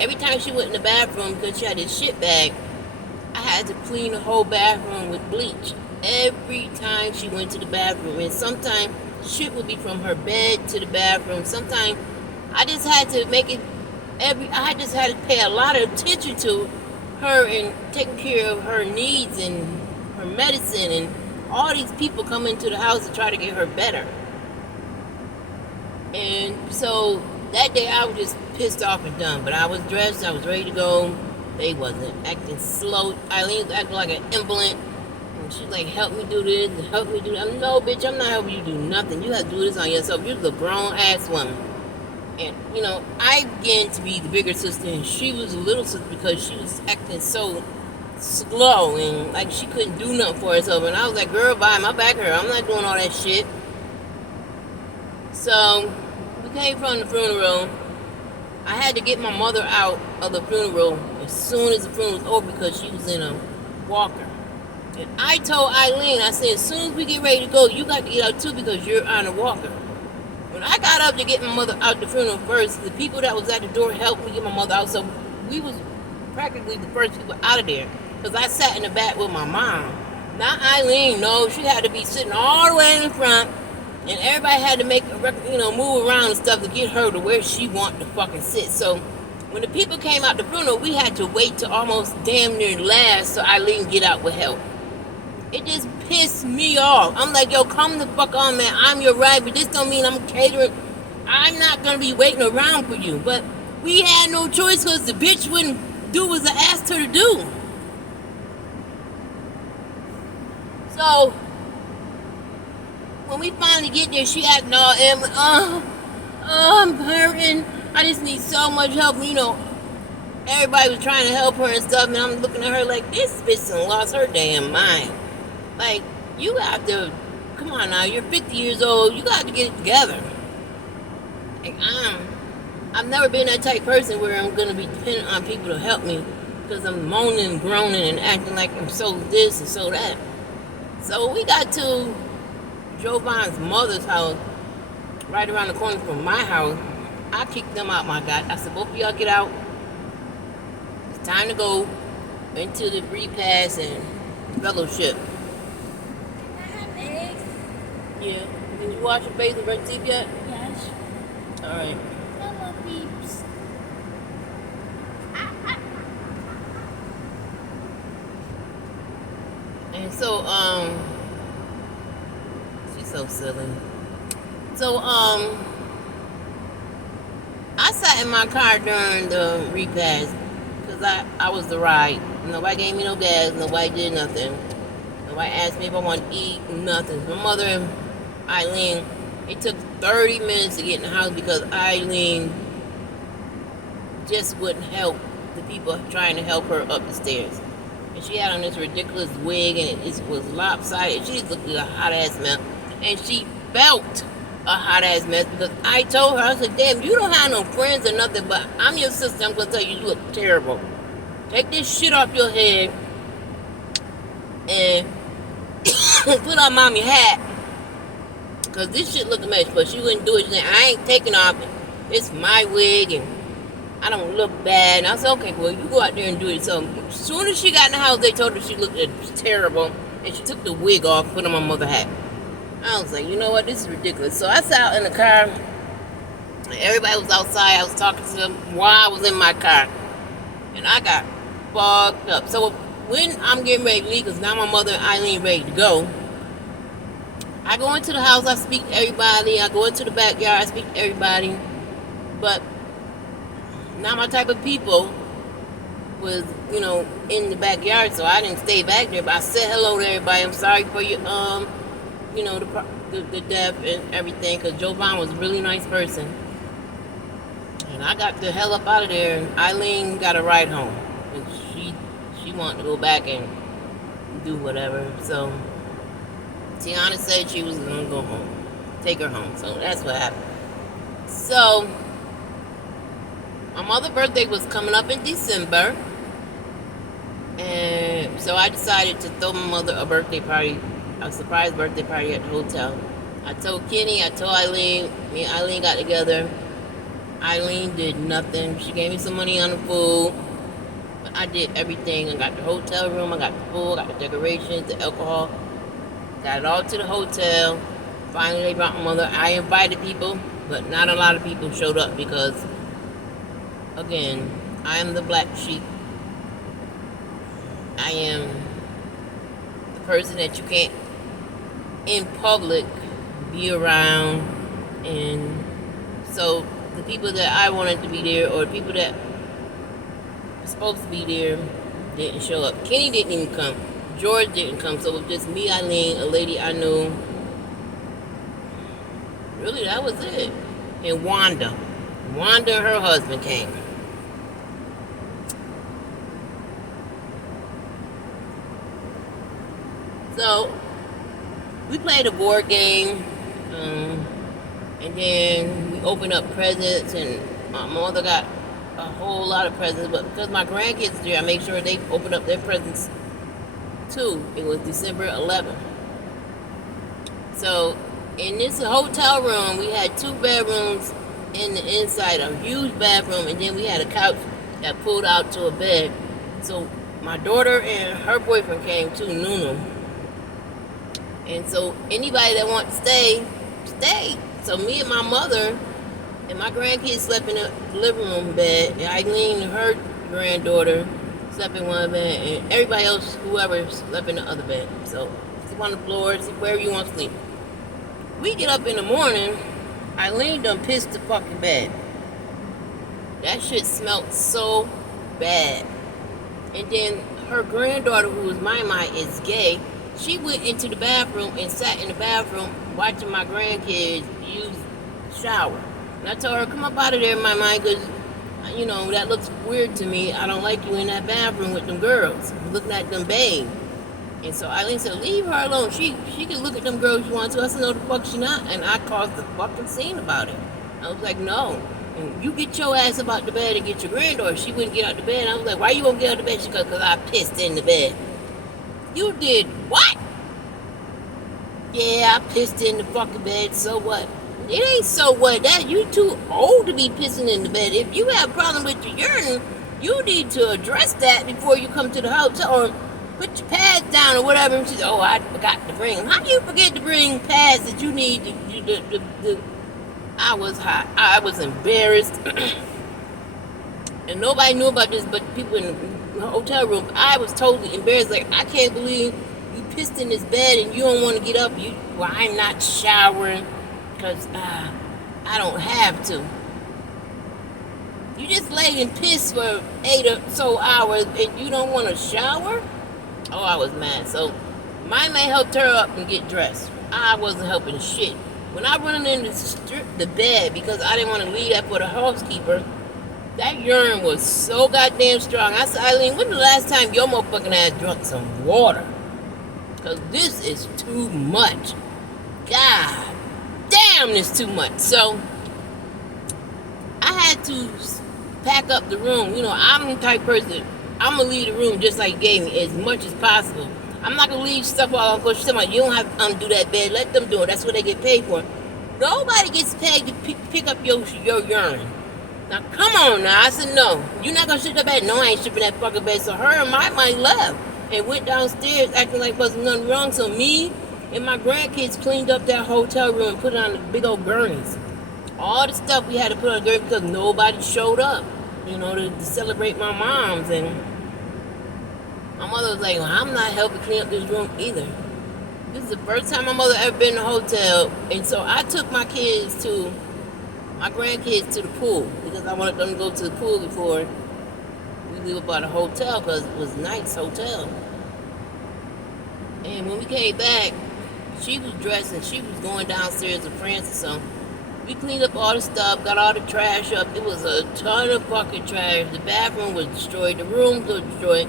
Every time she went in the bathroom, because she had this shit bag, I had to clean the whole bathroom with bleach. Every time she went to the bathroom. And sometimes shit would be from her bed to the bathroom. Sometimes I just had to I just had to pay a lot of attention to her and taking care of her needs and her medicine, and all these people come into the house to try to get her better. And so that day I was just pissed off and done. But I was dressed, I was ready to go. They wasn't acting slow. Eileen was acting like an invalid. And she's like, help me do this, help me do that. No, bitch, I'm not helping you do nothing. You have to do this on yourself. You're the grown ass woman. And, I began to be the bigger sister, and she was the little sister because she was acting so slow and like she couldn't do nothing for herself. And I was like, girl, bye, my back hurt. I'm not doing all that shit. So we came from the funeral. I had to get my mother out of the funeral as soon as the funeral was over because she was in a walker. And I told Eileen, I said, as soon as we get ready to go, you got to get out too because you're on a walker. When I got up to get my mother out the funeral first, the people that was at the door helped me get my mother out. So we was practically the first people out of there because I sat in the back with my mom. Not Eileen, no, she had to be sitting all the way in the front. And everybody had to move around and stuff to get her to where she wanted to fucking sit. So when the people came out the funeral, we had to wait to almost damn near last so Eileen get out with help. It just pissed me off. I'm like, yo, come the fuck on, man. I'm your ride, but this don't mean I'm catering. I'm not going to be waiting around for you. But we had no choice because the bitch wouldn't do what I asked her to do. So when we finally get there, she acting all I'm hurting. I just need so much help. Everybody was trying to help her and stuff, and I'm looking at her like, this bitch done lost her damn mind. Like, you have to, come on now, you're 50 years old, you got to get it together. Like, I've never been that type of person where I'm going to be dependent on people to help me because I'm moaning and groaning and acting like I'm so this and so that. So we got to Joe Biden's mother's house, right around the corner from my house. I kicked them out, my God. I said, both of y'all get out. It's time to go into the repast and fellowship. I have eggs. Yeah. Did you wash your face and brush your teeth yet? Yes. All right. Hello, peeps. And so, she's so silly. So, I sat in my car during the repast because I was the ride. Nobody gave me no gas. Nobody did nothing. Nobody asked me if I wanted to eat. Nothing. My mother and Eileen, it took 30 minutes to get in the house because Eileen just wouldn't help the people trying to help her up the stairs. And she had on this ridiculous wig and it was lopsided. She looked like a hot ass mess. And she felt a hot ass mess because I told her, I said, damn, you don't have no friends or nothing, but I'm your sister. I'm going to tell you, you look terrible. Take this shit off your head and put on mommy hat. Because this shit look a mess. But she wouldn't do it. She said, I ain't taking off it. It's my wig and I don't look bad. And I said, okay, well, you go out there and do it. So as soon as she got in the house, they told her she looked terrible. And she took the wig off, put on my mother's hat. I was like, you know what? This is ridiculous. So I sat out in the car. And everybody was outside. I was talking to them while I was in my car. And I got fogged up. So when I'm getting ready to leave, because now my mother and Eileen ready to go, I go into the house, I speak to everybody. I go into the backyard, I speak to everybody. But not my type of people was, in the backyard, so I didn't stay back there. But I said hello to everybody. I'm sorry for your, the death and everything, because Joe Biden was a really nice person. And I got the hell up out of there, and Eileen got a ride home. And she wanted to go back and do whatever. So Tiana said she was going to go home, take her home. So that's what happened. So my mother's birthday was coming up in December. And so I decided to throw my mother a birthday party, a surprise birthday party at the hotel. I told Kenny, I told Eileen, me and Eileen got together. Eileen did nothing. She gave me some money on the food. But I did everything. I got the hotel room, I got the food, I got the decorations, the alcohol. Got it all to the hotel. Finally, they brought my mother. I invited people, but not a lot of people showed up because, again, I am the black sheep. I am the person that you can't, in public, be around. And so the people that I wanted to be there, or the people that were supposed to be there, didn't show up. Kenny didn't even come. George didn't come, so it was just me, Eileen, a lady I knew. Really, that was it. And Wanda. Wanda and her husband came. So, we played a board game, and then we opened up presents, and my mother got a whole lot of presents, but because my grandkids are there, I make sure they open up their presents too. It was December 11th. So in this hotel room, we had 2 bedrooms in the inside, a huge bathroom, and then we had a couch that pulled out to a bed. So my daughter and her boyfriend came too, Nunu. And so anybody that wanted to stay, stayed. So me and my mother and my grandkids slept in the living room bed, and Eileen and her granddaughter slept in one bed, and everybody else, whoever, slept in the other bed. So sleep on the floor, sleep wherever you want to sleep. We get up in the morning, Eileen done pissed the fucking bed. That shit smelled so bad. And then her granddaughter, who was my is gay, she went into the bathroom and sat in the bathroom watching my grandkids use the shower. And I told her, come up out of there, my because that looks weird to me. I don't like you in that bathroom with them girls, looking at them babe. And so Eileen said, leave her alone. She can look at them girls she wants to. I said, no, the fuck she not. And I caused the fucking scene about it. I was like, no. And you get your ass up out the bed and get your granddaughter. She wouldn't get out the bed. I was like, why you won't get out the bed? She goes, because I pissed in the bed. You did what? Yeah, I pissed in the fucking bed. So what? It ain't so what. That you too old to be pissing in the bed. If you have a problem with your urine, you need to address that before you come to the hotel, or put your pads down or whatever. And she said, oh, I forgot to bring them. How do you forget to bring pads that you need? I was hot. I was embarrassed. And nobody knew about this but people in the hotel room. I was totally embarrassed. Like, I can't believe you pissed in this bed and you don't want to get up. Well, I'm not showering because I don't have to. You just laid and pissed for 8 or so hours and you don't want to shower? Oh, I was mad. So my man helped her up and get dressed. I wasn't helping shit. When I run in to strip the bed because I didn't want to leave that for the housekeeper, that urine was so goddamn strong. I said, Eileen, when the last time your motherfucking ass drunk some water? Because this is too much. God damn, this too much. So I had to pack up the room. You know, I'm the type of person, I'm going to leave the room just like you gave me as much as possible. I'm not going to leave stuff all on course. She's talking about, you don't have to undo that bed. Let them do it. That's what they get paid for. Nobody gets paid to pick up your urine. Now, come on now. I said, no. You're not going to strip that bed? No, I ain't stripping that fucking bed. So her and my money left and went downstairs acting like there was nothing wrong. So me and my grandkids cleaned up that hotel room and put it on the big old gurneys. All the stuff we had to put on the gurney because nobody showed up, you know, to celebrate my mom's. And my mother was like, well, I'm not helping clean up this room either. This is the first time my mother ever been in a hotel. And so I took my grandkids to the pool because I wanted them to go to the pool before we leave about the hotel because it was a nice hotel. And when we came back, she was dressed and she was going downstairs with Francis. So we cleaned up all the stuff, got all the trash up. It was a ton of fucking trash. The bathroom was destroyed. The rooms were destroyed.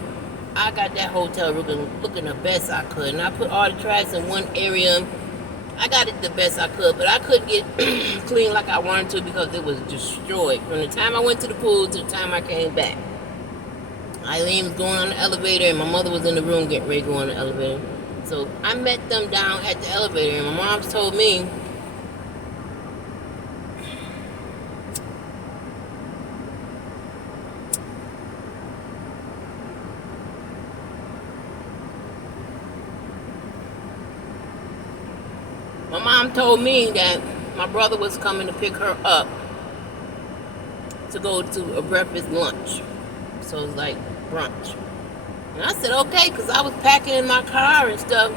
I got that hotel looking the best I could. And I put all the trash in one area. I got it the best I could, but I couldn't get clean like I wanted to because it was destroyed. From the time I went to the pool to the time I came back. Eileen was going on the elevator and my mother was in the room getting ready to go on the elevator. So I met them down at the elevator and my mom's told me, that my brother was coming to pick her up to go to a breakfast lunch. So it was like brunch. And I said, okay, because I was packing in my car and stuff.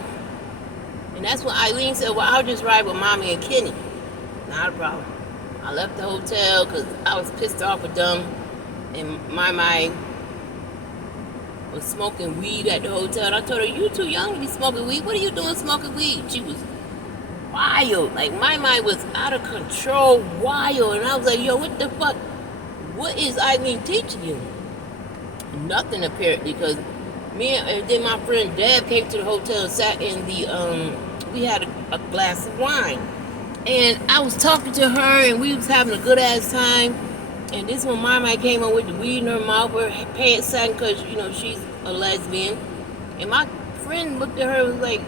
And that's when Eileen said, well, I'll just ride with Mommy and Kenny. Not a problem. I left the hotel because I was pissed off with them. And my was smoking weed at the hotel. And I told her, you too young to be smoking weed. What are you doing smoking weed? She was wild. Like, my mind was out of control, wild. And I was like, yo, what the fuck? What is Eileen teaching you? Nothing, apparently, because me and then my friend Deb came to the hotel and sat in the, we had a glass of wine. And I was talking to her and we was having a good ass time. And this when my came on with the weed in her mouth, her pants sagging because, you know, she's a lesbian. And my friend looked at her and was like,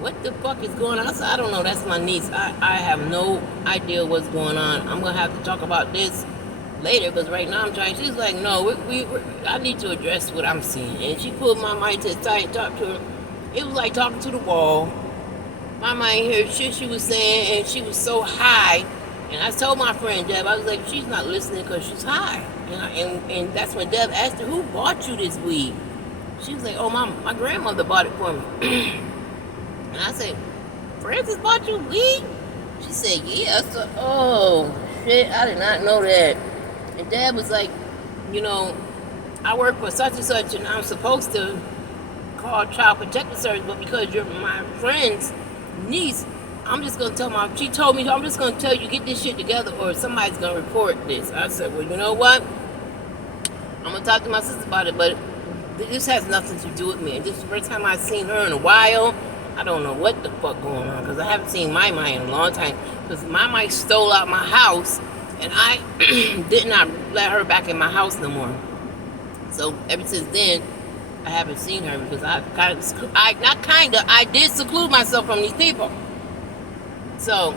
what the fuck is going on? I said, I don't know, that's my niece. I have no idea what's going on. I'm going to have to talk about this later because right now I'm trying. She's like, no, I need to address what I'm seeing. And she pulled my mic to the side and talked to her. It was like talking to the wall. My mind heard shit she was saying and she was so high. And I told my friend Deb, I was like, she's not listening because she's high. And that's when Deb asked her, who bought you this weed? She was like, oh, my grandmother bought it for me. And I said, Francis bought you weed? She said, yeah. I said, oh, shit, I did not know that. And Dad was like, you know, I work for such and such, and I'm supposed to call Child Protective Service, but because you're my friend's niece, I'm just going to tell she told me, I'm just going to tell you, get this shit together, or somebody's going to report this. I said, well, you know what? I'm going to talk to my sister about it, but This has nothing to do with me. And this is the first time I've seen her in a while. I don't know what the fuck going on because I haven't seen my in a long time. Because my stole out my house, and I did not let her back in my house no more. So ever since then, I haven't seen her because I did seclude myself from these people. So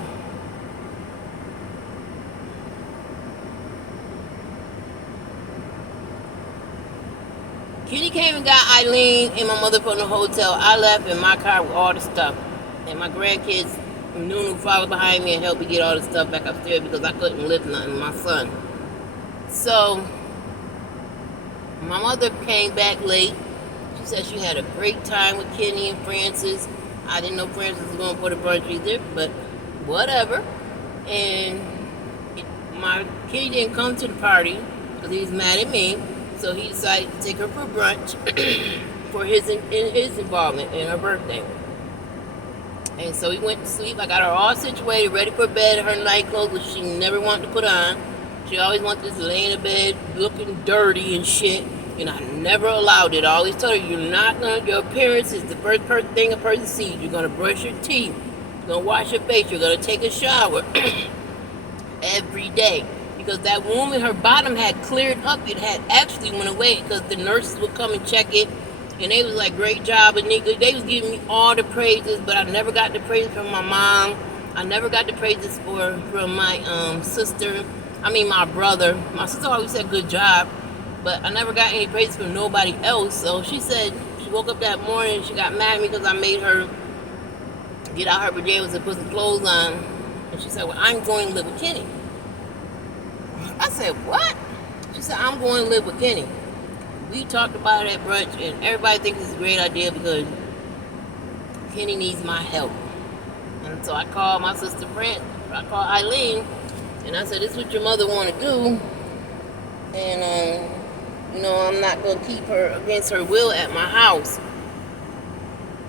Kenny came and got Eileen and my mother from the hotel. I left in my car with all the stuff. And my grandkids, Nunu, followed behind me and helped me get all the stuff back upstairs because I couldn't lift nothing with my son. So, my mother came back late. She said she had a great time with Kenny and Francis. I didn't know Francis was going for the brunch either, but whatever. And my Kenny didn't come to the party because he was mad at me. So he decided to take her for brunch for his involvement in her birthday. And so we went to sleep. I got her all situated, ready for bed. Her night clothes, which she never wanted to put on. She always wanted to lay in the bed looking dirty and shit. And I never allowed it. I always told her, your appearance is the first thing a person sees. You're going to brush your teeth. You're going to wash your face. You're going to take a shower every day. Because that wound in her bottom had cleared up. It had actually went away because the nurses would come and check it. And they was like, great job, and they was giving me all the praises, but I never got the praises from my mom. I never got the praises from my sister. My brother. My sister always said good job, but I never got any praises from nobody else. So she said she woke up that morning and she got mad at me because I made her get out her pajamas and put some clothes on. And she said, well, I'm going to live with Kenny. I said, what? She said, I'm going to live with Kenny. We talked about it at brunch, and everybody thinks it's a great idea because Kenny needs my help. And so I called my sister I called Eileen, and I said, this is what your mother want to do. And, I'm not going to keep her against her will at my house.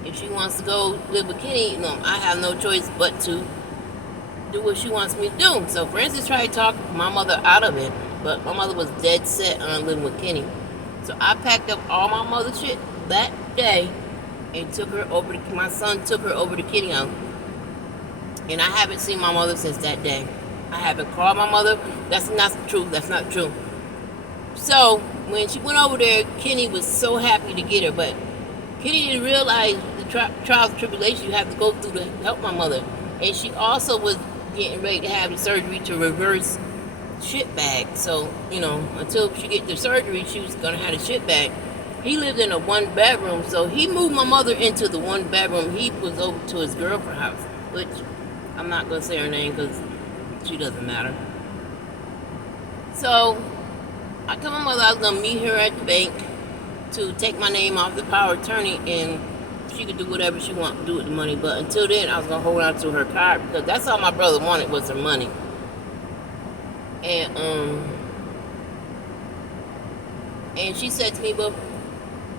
If she wants to go live with Kenny, I have no choice but to do what she wants me to do. So Francis tried to talk my mother out of it, but my mother was dead set on living with Kenny. So I packed up all my mother's shit that day and took her over to, my son took her over to Kenny house. And I haven't seen my mother since that day. I haven't called my mother. That's not true. That's not true. So when she went over there, Kenny was so happy to get her, but Kenny didn't realize the trials and tribulations you have to go through to help my mother. And she also was getting ready to have the surgery to reverse shit bag. So, until she get the surgery, she was gonna have a shit bag. He lived in a 1-bedroom, so he moved my mother into the 1-bedroom. He was over to his girlfriend's house, which I'm not gonna say her name because she doesn't matter. So I told my mother I was gonna meet her at the bank to take my name off the power of attorney, and she could do whatever she wanted to do with the money. But until then, I was gonna hold on to her card because that's all my brother wanted was her money. And she said to me, well,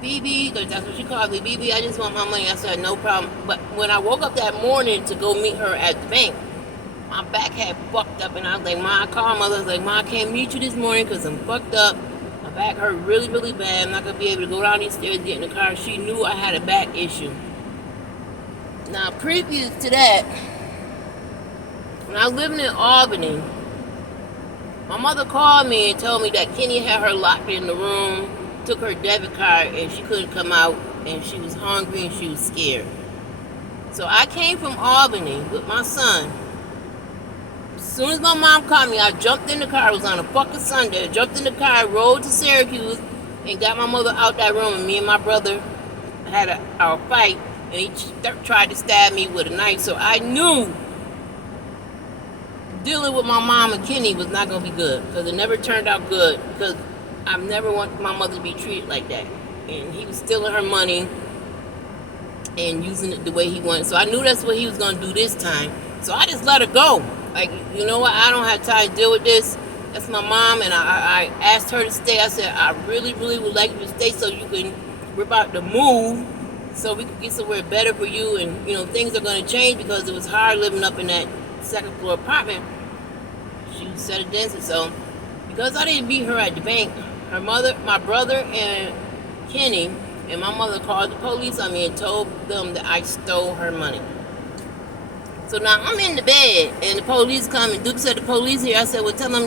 BB, because that's what she called me, BB, I just want my money. I said, no problem. But when I woke up that morning to go meet her at the bank, my back had fucked up, and I was like, Ma, I called mother. I was like, Ma, I can't meet you this morning because I'm fucked up. My back hurt really, really bad. I'm not going to be able to go down these stairs and get in the car. She knew I had a back issue. Now, previous to that, when I was living in Albany, my mother called me and told me that Kenny had her locked in the room, took her debit card, and she couldn't come out, and she was hungry and she was scared. So I came from Albany with my son. As soon as my mom called me, I jumped in the car. It was on a fucking Sunday. I jumped in the car, rode to Syracuse, and got my mother out that room, and me and my brother had our fight, and he tried to stab me with a knife. So I knew dealing with my mom and Kenny was not going to be good because it never turned out good because I never wanted my mother to be treated like that. And he was stealing her money and using it the way he wanted. So I knew that's what he was going to do this time. So I just let her go. Like, you know what? I don't have time to deal with this. That's my mom, and I asked her to stay. I said, I really, really would like you to stay so you can, we're about to move so we can get somewhere better for you. And, things are going to change because it was hard living up in that second floor apartment. She said it dancing. So because I didn't meet her at the bank, her mother, my brother, and Kenny, and my mother called the police on me and told them that I stole her money. So now I'm in the bed, and the police come, and Duke said the police here. I said, well, tell them,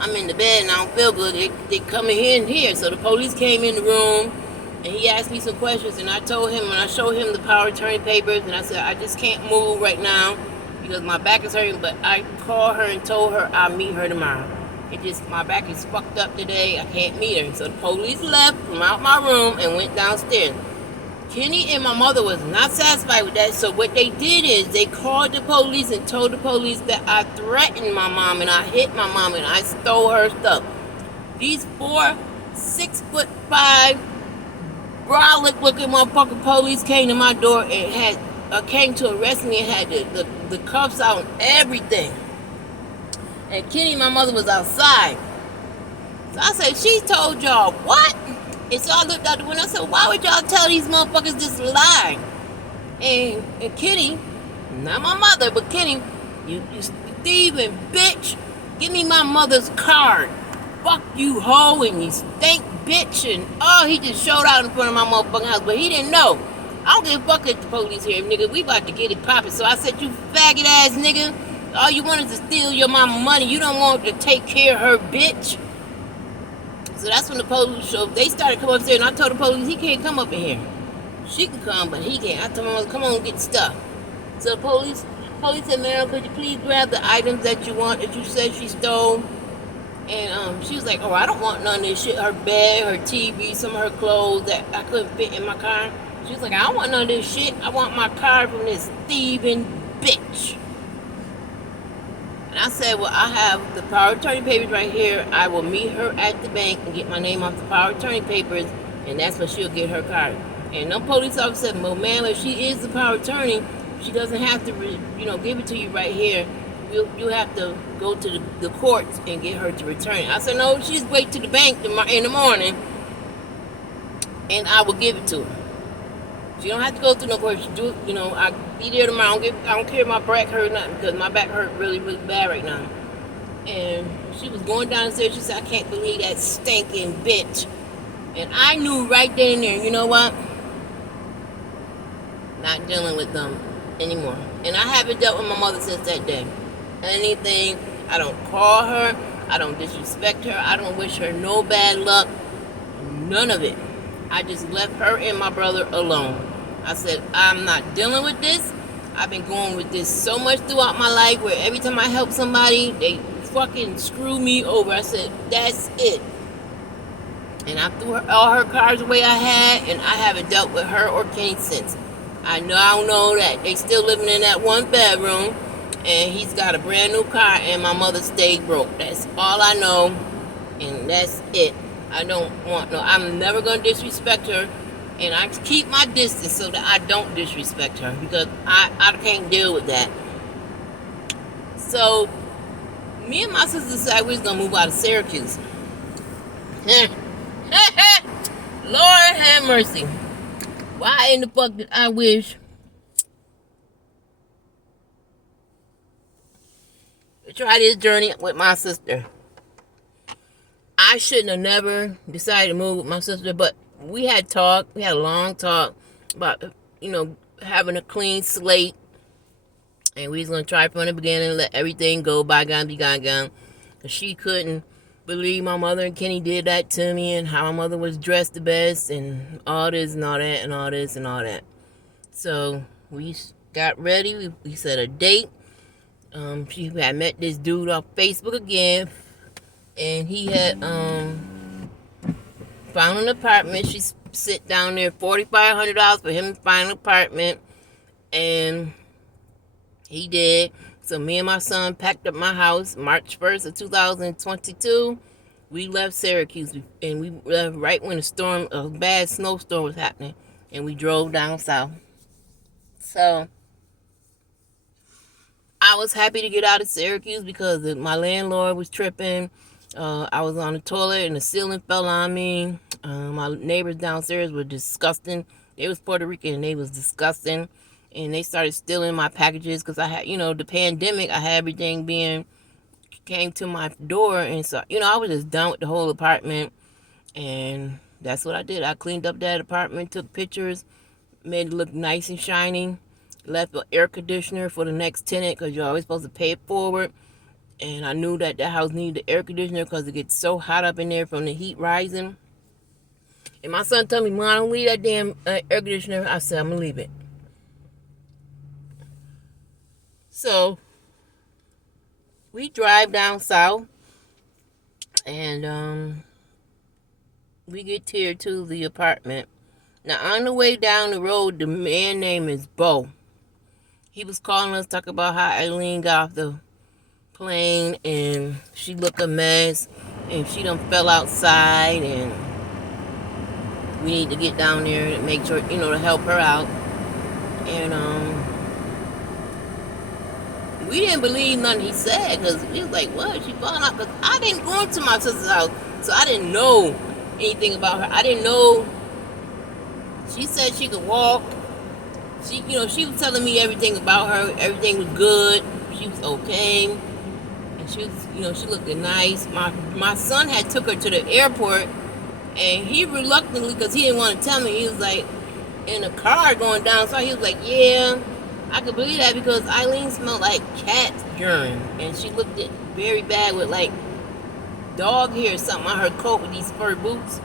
I'm in the bed and I don't feel good. They come in here and here. So the police came in the room, and he asked me some questions, and I told him, and I showed him the power of attorney papers, and I said, I just can't move right now because my back is hurting, but I called her and told her I'll meet her tomorrow. My back is fucked up today. I can't meet her. So the police left from out my room and went downstairs. Kenny and my mother was not satisfied with that, so what they did is they called the police and told the police that I threatened my mom and I hit my mom and I stole her stuff. These 4 6'5" brolic looking motherfucking police came to my door and came to arrest me and had the cuffs out and everything. And Kenny, my mother, was outside. So I said, she told y'all what? And so I looked out the window. I said, why would y'all tell these motherfuckers this lie? And Kenny, not my mother, but Kenny, you thieving bitch, give me my mother's card. Fuck you, hoe, and you stink bitch. And he just showed out in front of my motherfucking house, but he didn't know. I don't give a fuck at the police here, nigga. We about to get it poppin'. So I said, you faggot ass nigga. All you want is to steal your mama money. You don't want to take care of her, bitch. So that's when the police showed. They started coming upstairs, and I told the police he can't come up in here. She can come, but he can't. I told my mother, come on, get stuff. So the police said, ma'am, could you please grab the items that you want, that you said she stole? And she was like, oh, I don't want none of this shit. Her bed, her TV, some of her clothes that I couldn't fit in my car. She was like, I don't want none of this shit. I want my car from this thieving bitch. And I said, well, I have the power of attorney papers right here. I will meet her at the bank and get my name off the power of attorney papers, and that's when she'll get her card. And no police officer said, well, ma'am, if she is the power of attorney, she doesn't have to, give it to you right here. You have to go to the courts and get her to return it. I said, no, she's wait to the bank in the morning, and I will give it to her. She don't have to go through no court. She do it, I'll be there tomorrow. I don't care if my back hurt or nothing, because my back hurt really, really bad right now. And she was going downstairs. She said, I can't believe that stinking bitch. And I knew right then and there, you know what? Not dealing with them anymore. And I haven't dealt with my mother since that day. Anything, I don't call her. I don't disrespect her. I don't wish her no bad luck. None of it. I just left her and my brother alone. I said, I'm not dealing with this. I've been going with this so much throughout my life where every time I help somebody, they fucking screw me over. I said, that's it. And I threw all her cards away I had, and I haven't dealt with her or Kenny since. I don't know that they still living in that one bedroom, and he's got a brand new car, and my mother stayed broke. That's all I know, and that's it. I don't want I'm never going to disrespect her, and I keep my distance so that I don't disrespect her, because I can't deal with that. So, me and my sister decided we was going to move out of Syracuse. Lord have mercy. Why in the fuck did I wish to try this journey with my sister? I shouldn't have never decided to move with my sister, but we had a long talk about, having a clean slate, and we was going to try from the beginning and let everything go bygone be gone. She couldn't believe my mother and Kenny did that to me, and how my mother was dressed the best, and all this and all that, and all this and all that. So we got ready. We set a date. She had met this dude off Facebook again, and he had found an apartment. She sit down there, $4,500 for him to find an apartment, and he did. So me and my son packed up my house March 1st of 2022. We left Syracuse, and we left right when a bad snowstorm was happening, and we drove down south. So I was happy to get out of Syracuse because my landlord was tripping. I was on the toilet and the ceiling fell on me. My neighbors downstairs were disgusting. They was Puerto Rican and they was disgusting. And they started stealing my packages because I had, the pandemic, I had everything came to my door. And so, I was just done with the whole apartment. And That's what I did. I cleaned up that apartment, took pictures, made it look nice and shiny, left an air conditioner for the next tenant because you're always supposed to pay it forward. And I knew that house needed the air conditioner because it gets so hot up in there from the heat rising. And my son told me, Mom, don't leave that damn air conditioner. I said, I'm going to leave it. So we drive down south, and we get here to the apartment. Now, on the way down the road, the man name is Bo. He was calling us, talking about how Eileen got off the plane, and she looked a mess, and she done fell outside, and we need to get down there and make sure, to help her out. And we didn't believe nothing he said, because we was like, what? She falling out? Because I didn't go into my sister's house, so I didn't know anything about her. I didn't know. She said she could walk. She was telling me everything about her. Everything was good. She was okay. And she was, she looked nice. My son had took her to the airport, and he reluctantly, because he didn't want to tell me, he was like, in a car going down, so he was like, yeah, I could believe that because Eileen smelled like cat urine, and she looked it very bad with like dog hair or something on her coat with these fur boots.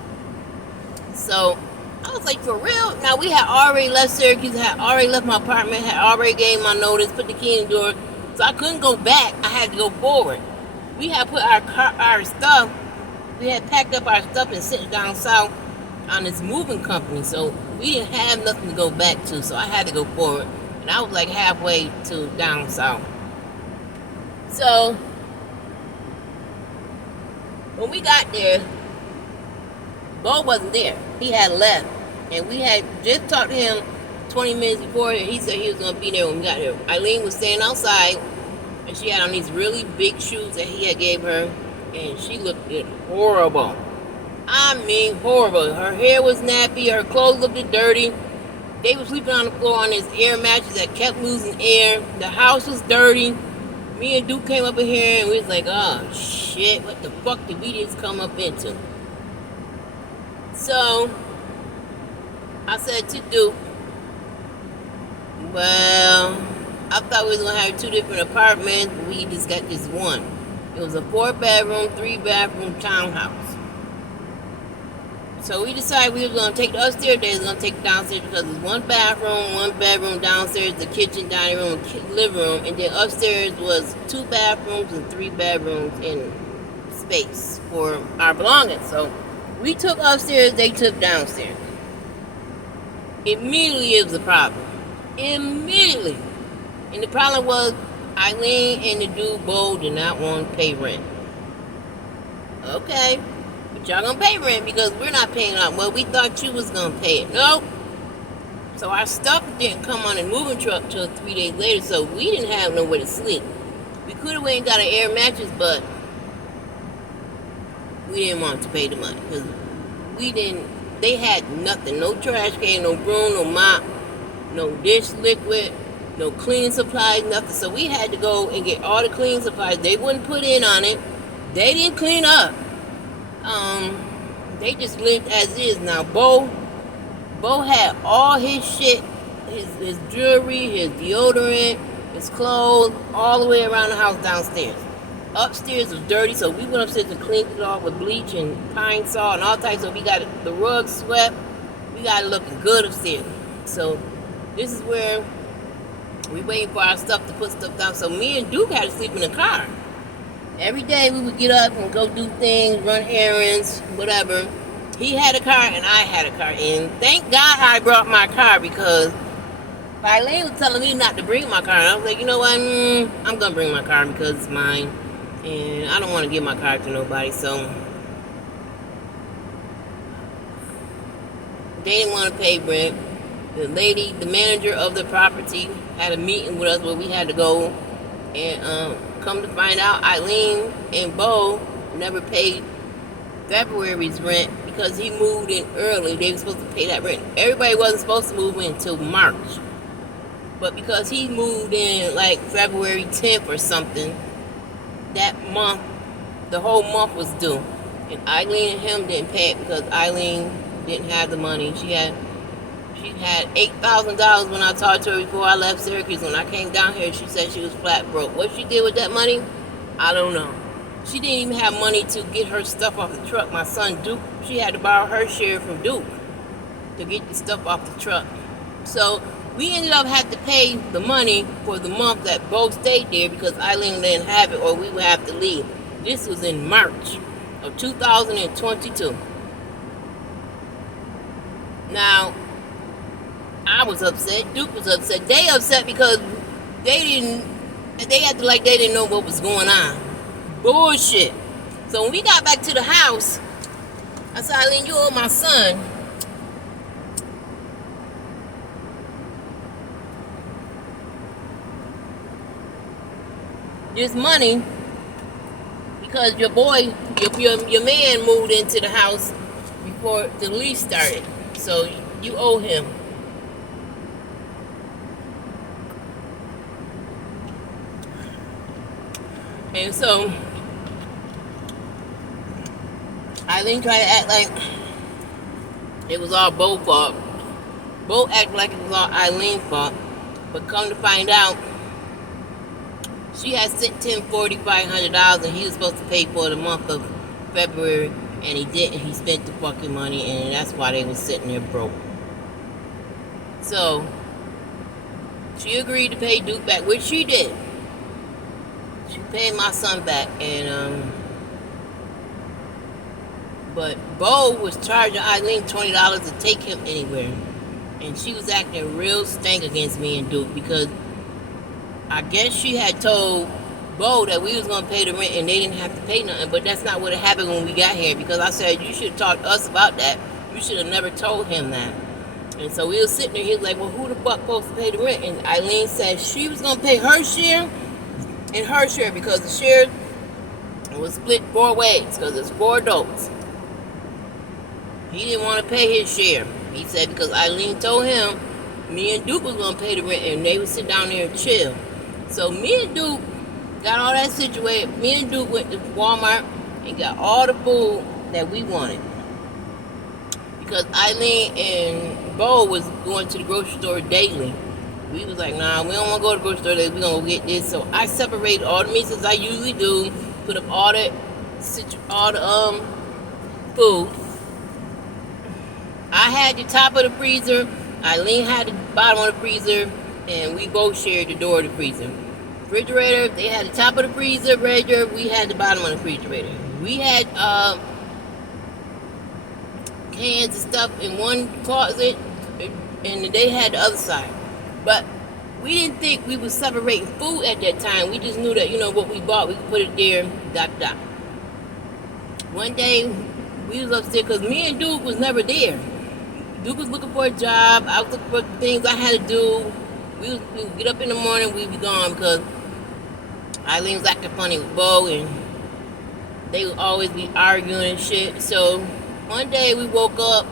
So I was like, for real? Now, we had already left Syracuse, had already left my apartment, had already gave my notice, put the key in the door, so I couldn't go back. I had to go forward. We had put our stuff, we had packed up our stuff and sent it down south on this moving company, so we didn't have nothing to go back to, so I had to go forward. And I was like halfway to down south. So when we got there, Bo wasn't there. He had left. And we had just talked to him 20 minutes before. He said he was going to be there when we got here. Eileen was staying outside, and she had on these really big shoes that he had gave her, and she looked horrible. I mean horrible. Her hair was nappy. Her clothes looked dirty. They were sleeping on the floor on this air mattress that kept losing air. The house was dirty. Me and Duke came up in here, and we was like, oh, shit, what the fuck did we just come up into? So I said to Duke, well, I thought we was going to have 2 different apartments, but we just got this one. It was a 4-bedroom, 3-bathroom townhouse. So we decided we were going to take the upstairs, they was going to take the downstairs, because it's 1 bathroom, 1 bedroom, downstairs the kitchen, dining room, living room, and then upstairs was 2 bathrooms and 3 bedrooms in space for our belongings. So we took upstairs, they took downstairs. Immediately it was a problem. Immediately. And the problem was Eileen and the dude Bo did not want to pay rent. Okay. But y'all gonna pay rent because we're not paying out. Well, we thought you was gonna pay it. Nope. So our stuff didn't come on a moving truck till 3 days later, so we didn't have nowhere to sleep. We could have went and got an air mattress, but we didn't want to pay the money because they had nothing. No trash can, no broom, no mop, no dish liquid, no cleaning supplies, nothing. So we had to go and get all the cleaning supplies. They wouldn't put in on it. They didn't clean up. They just lived as is. Now, Bo had all his shit, his jewelry, his deodorant, his clothes, all the way around the house downstairs. Upstairs was dirty, so we went upstairs and cleaned it off with bleach and pine saw and all types. So we got the rug swept. We got it looking good upstairs. So this is where we waiting for our stuff to put stuff down. So me and Duke had to sleep in the car. Every day we would get up and go do things, run errands, whatever. He had a car and I had a car. And thank God I brought my car because Eileen was telling me not to bring my car. And I was like, you know what? I'm going to bring my car because it's mine. And I don't want to give my car to nobody. So they didn't want to pay rent. The manager of the property had a meeting with us where we had to go. And come to find out, Eileen and Bo never paid February's rent because he moved in early. They were supposed to pay that rent. Everybody wasn't supposed to move in until March. But because he moved in like February 10th or something, that month, the whole month was due. And Eileen and him didn't pay it because Eileen didn't have the money. She had $8,000 when I talked to her before I left Syracuse. When I came down here, she said she was flat broke. What she did with that money, I don't know. She didn't even have money to get her stuff off the truck. My son Duke, she had to borrow her share from Duke to get the stuff off the truck. So we ended up having to pay the money for the month that both stayed there because Eileen didn't have it or we would have to leave. This was in March of 2022. Now, I was upset. Duke was upset. They upset because they acted like they didn't know what was going on. Bullshit. So when we got back to the house, I said, Eileen, you owe my son this money because your boy, your man moved into the house before the lease started. So you owe him. And so Eileen tried to act like it was all Bo's fault. Bo acted like it was all Eileen's fault. But come to find out, she had sent him $4,500 and he was supposed to pay for the month of February and he didn't. He spent the fucking money and that's why they was sitting there broke. So she agreed to pay Duke back, which she did. She paid my son back, and but Bo was charging Eileen $20 to take him anywhere, and she was acting real stank against me and Duke because I guess she had told Bo that we was gonna pay the rent and they didn't have to pay nothing, but that's not what happened when we got here because I said you should have talked to us about that. You should have never told him that. And so we was sitting there. He was like, "Well, who the fuck supposed to pay the rent?" And Eileen said she was gonna pay her share. And her share because the share was split 4 ways because it's 4 adults. He didn't want to pay his share. He said because Eileen told him me and Duke was going to pay the rent and they would sit down there and chill. So me and Duke got all that situated. Me and Duke went to Walmart and got all the food that we wanted. Because Eileen and Bo was going to the grocery store daily. We was like, nah, we don't want to go to the grocery store today. We're going to get this. So I separated all the meats as I usually do. Put up all the food. I had the top of the freezer. Eileen had the bottom of the freezer. And we both shared the door of the freezer. Refrigerator, they had the top of the freezer. Refrigerator, we had the bottom of the refrigerator. We had cans and stuff in one closet. And they had the other side. But we didn't think we was separating food at that time. We just knew that, what we bought, we could put it there, dot. One day, we was upstairs because me and Duke was never there. Duke was looking for a job. I was looking for things I had to do. We would get up in the morning, we'd be gone because Eileen was acting funny with Bo and they would always be arguing and shit. So one day we woke up,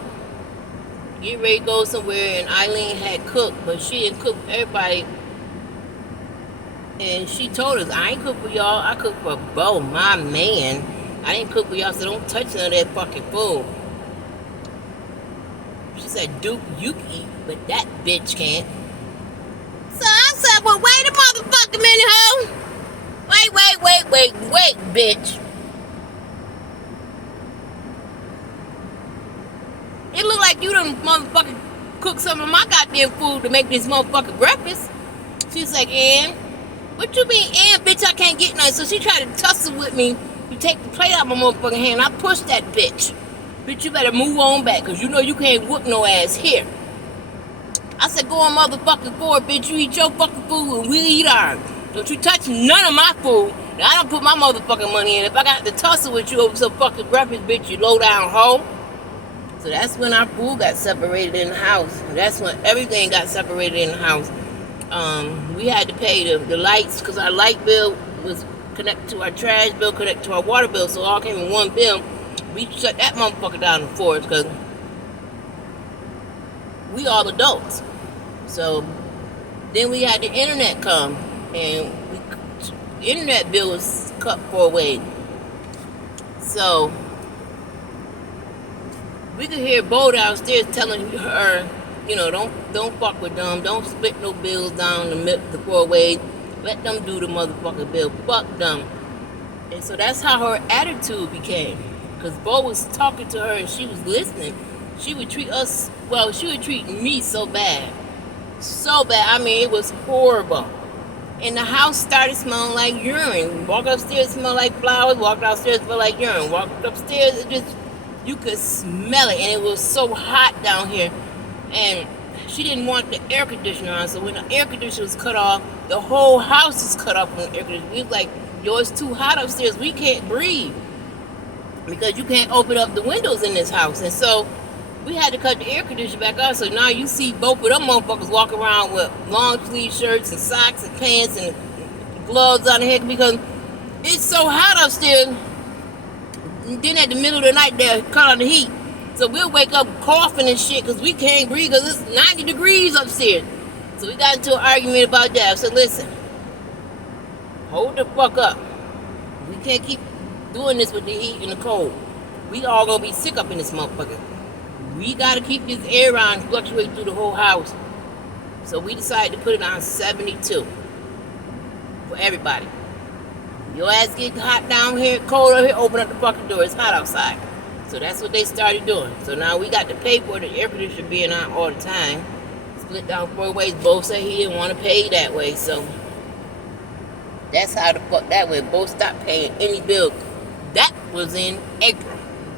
get ready to go somewhere, and Eileen had cooked, but she didn't cook for everybody. And she told us, I ain't cook for y'all, I cook for Bo, my man. I didn't cook for y'all, so don't touch none of that fucking food. She said, Duke, you can eat, but that bitch can't. So I said, well, wait a motherfucking minute, ho. Wait, bitch. It look like you done motherfucking cook some of my goddamn food to make this motherfucking breakfast. She's like, Ann, what you mean, Ann, bitch, I can't get none. So she tried to tussle with me to take the plate out of my motherfucking hand. I pushed that bitch. Bitch, you better move on back, because you know you can't whoop no ass here. I said, go on motherfucking forward, bitch. You eat your fucking food and we eat ours. Don't you touch none of my food. I don't put my motherfucking money in. If I got to tussle with you over some fucking breakfast, bitch, you low down hoe. So that's when our food got separated in the house. That's when everything got separated in the house. We had to pay the lights because our light bill was connected to our trash bill, connected to our water bill, so it all came in one bill. We shut that motherfucker down in fours because we all adults. So then we had the internet come, and the internet bill was cut 4 ways. So We could hear Bo downstairs telling her, don't fuck with them. Don't split no bills down the four-way. Let them do the motherfucking bill. Fuck them. And so that's how her attitude became. Because Bo was talking to her and she was listening. She would treat me so bad. So bad. I mean, it was horrible. And the house started smelling like urine. Walk upstairs, smell like flowers. Walk downstairs, smell like urine. Walk upstairs, you could smell it. And it was so hot down here. And she didn't want the air conditioner on. So when the air conditioner was cut off, the whole house is cut off from the air conditioner. We was like, yo, it's too hot upstairs. We can't breathe. Because you can't open up the windows in this house. And so we had to cut the air conditioner back on. So now you see both of them motherfuckers walk around with long sleeve shirts and socks and pants and gloves on the head because it's so hot upstairs. And then at the middle of the night they cut on the heat. So we'll wake up coughing and shit because we can't breathe because it's 90 degrees upstairs. So we got into an argument about that. I said, listen, hold the fuck up. We can't keep doing this with the heat and the cold. We all gonna be sick up in this motherfucker. We gotta keep this air on fluctuate through the whole house. So we decided to put it on 72 for everybody. Your ass get hot down here, cold up here, open up the fucking door. It's hot outside. So that's what they started doing. So now we got to pay for the air conditioner being on all the time. Split down four ways. Both said he didn't want to pay that way. So that's how the fuck that way. Both stopped paying any bill. That was in April.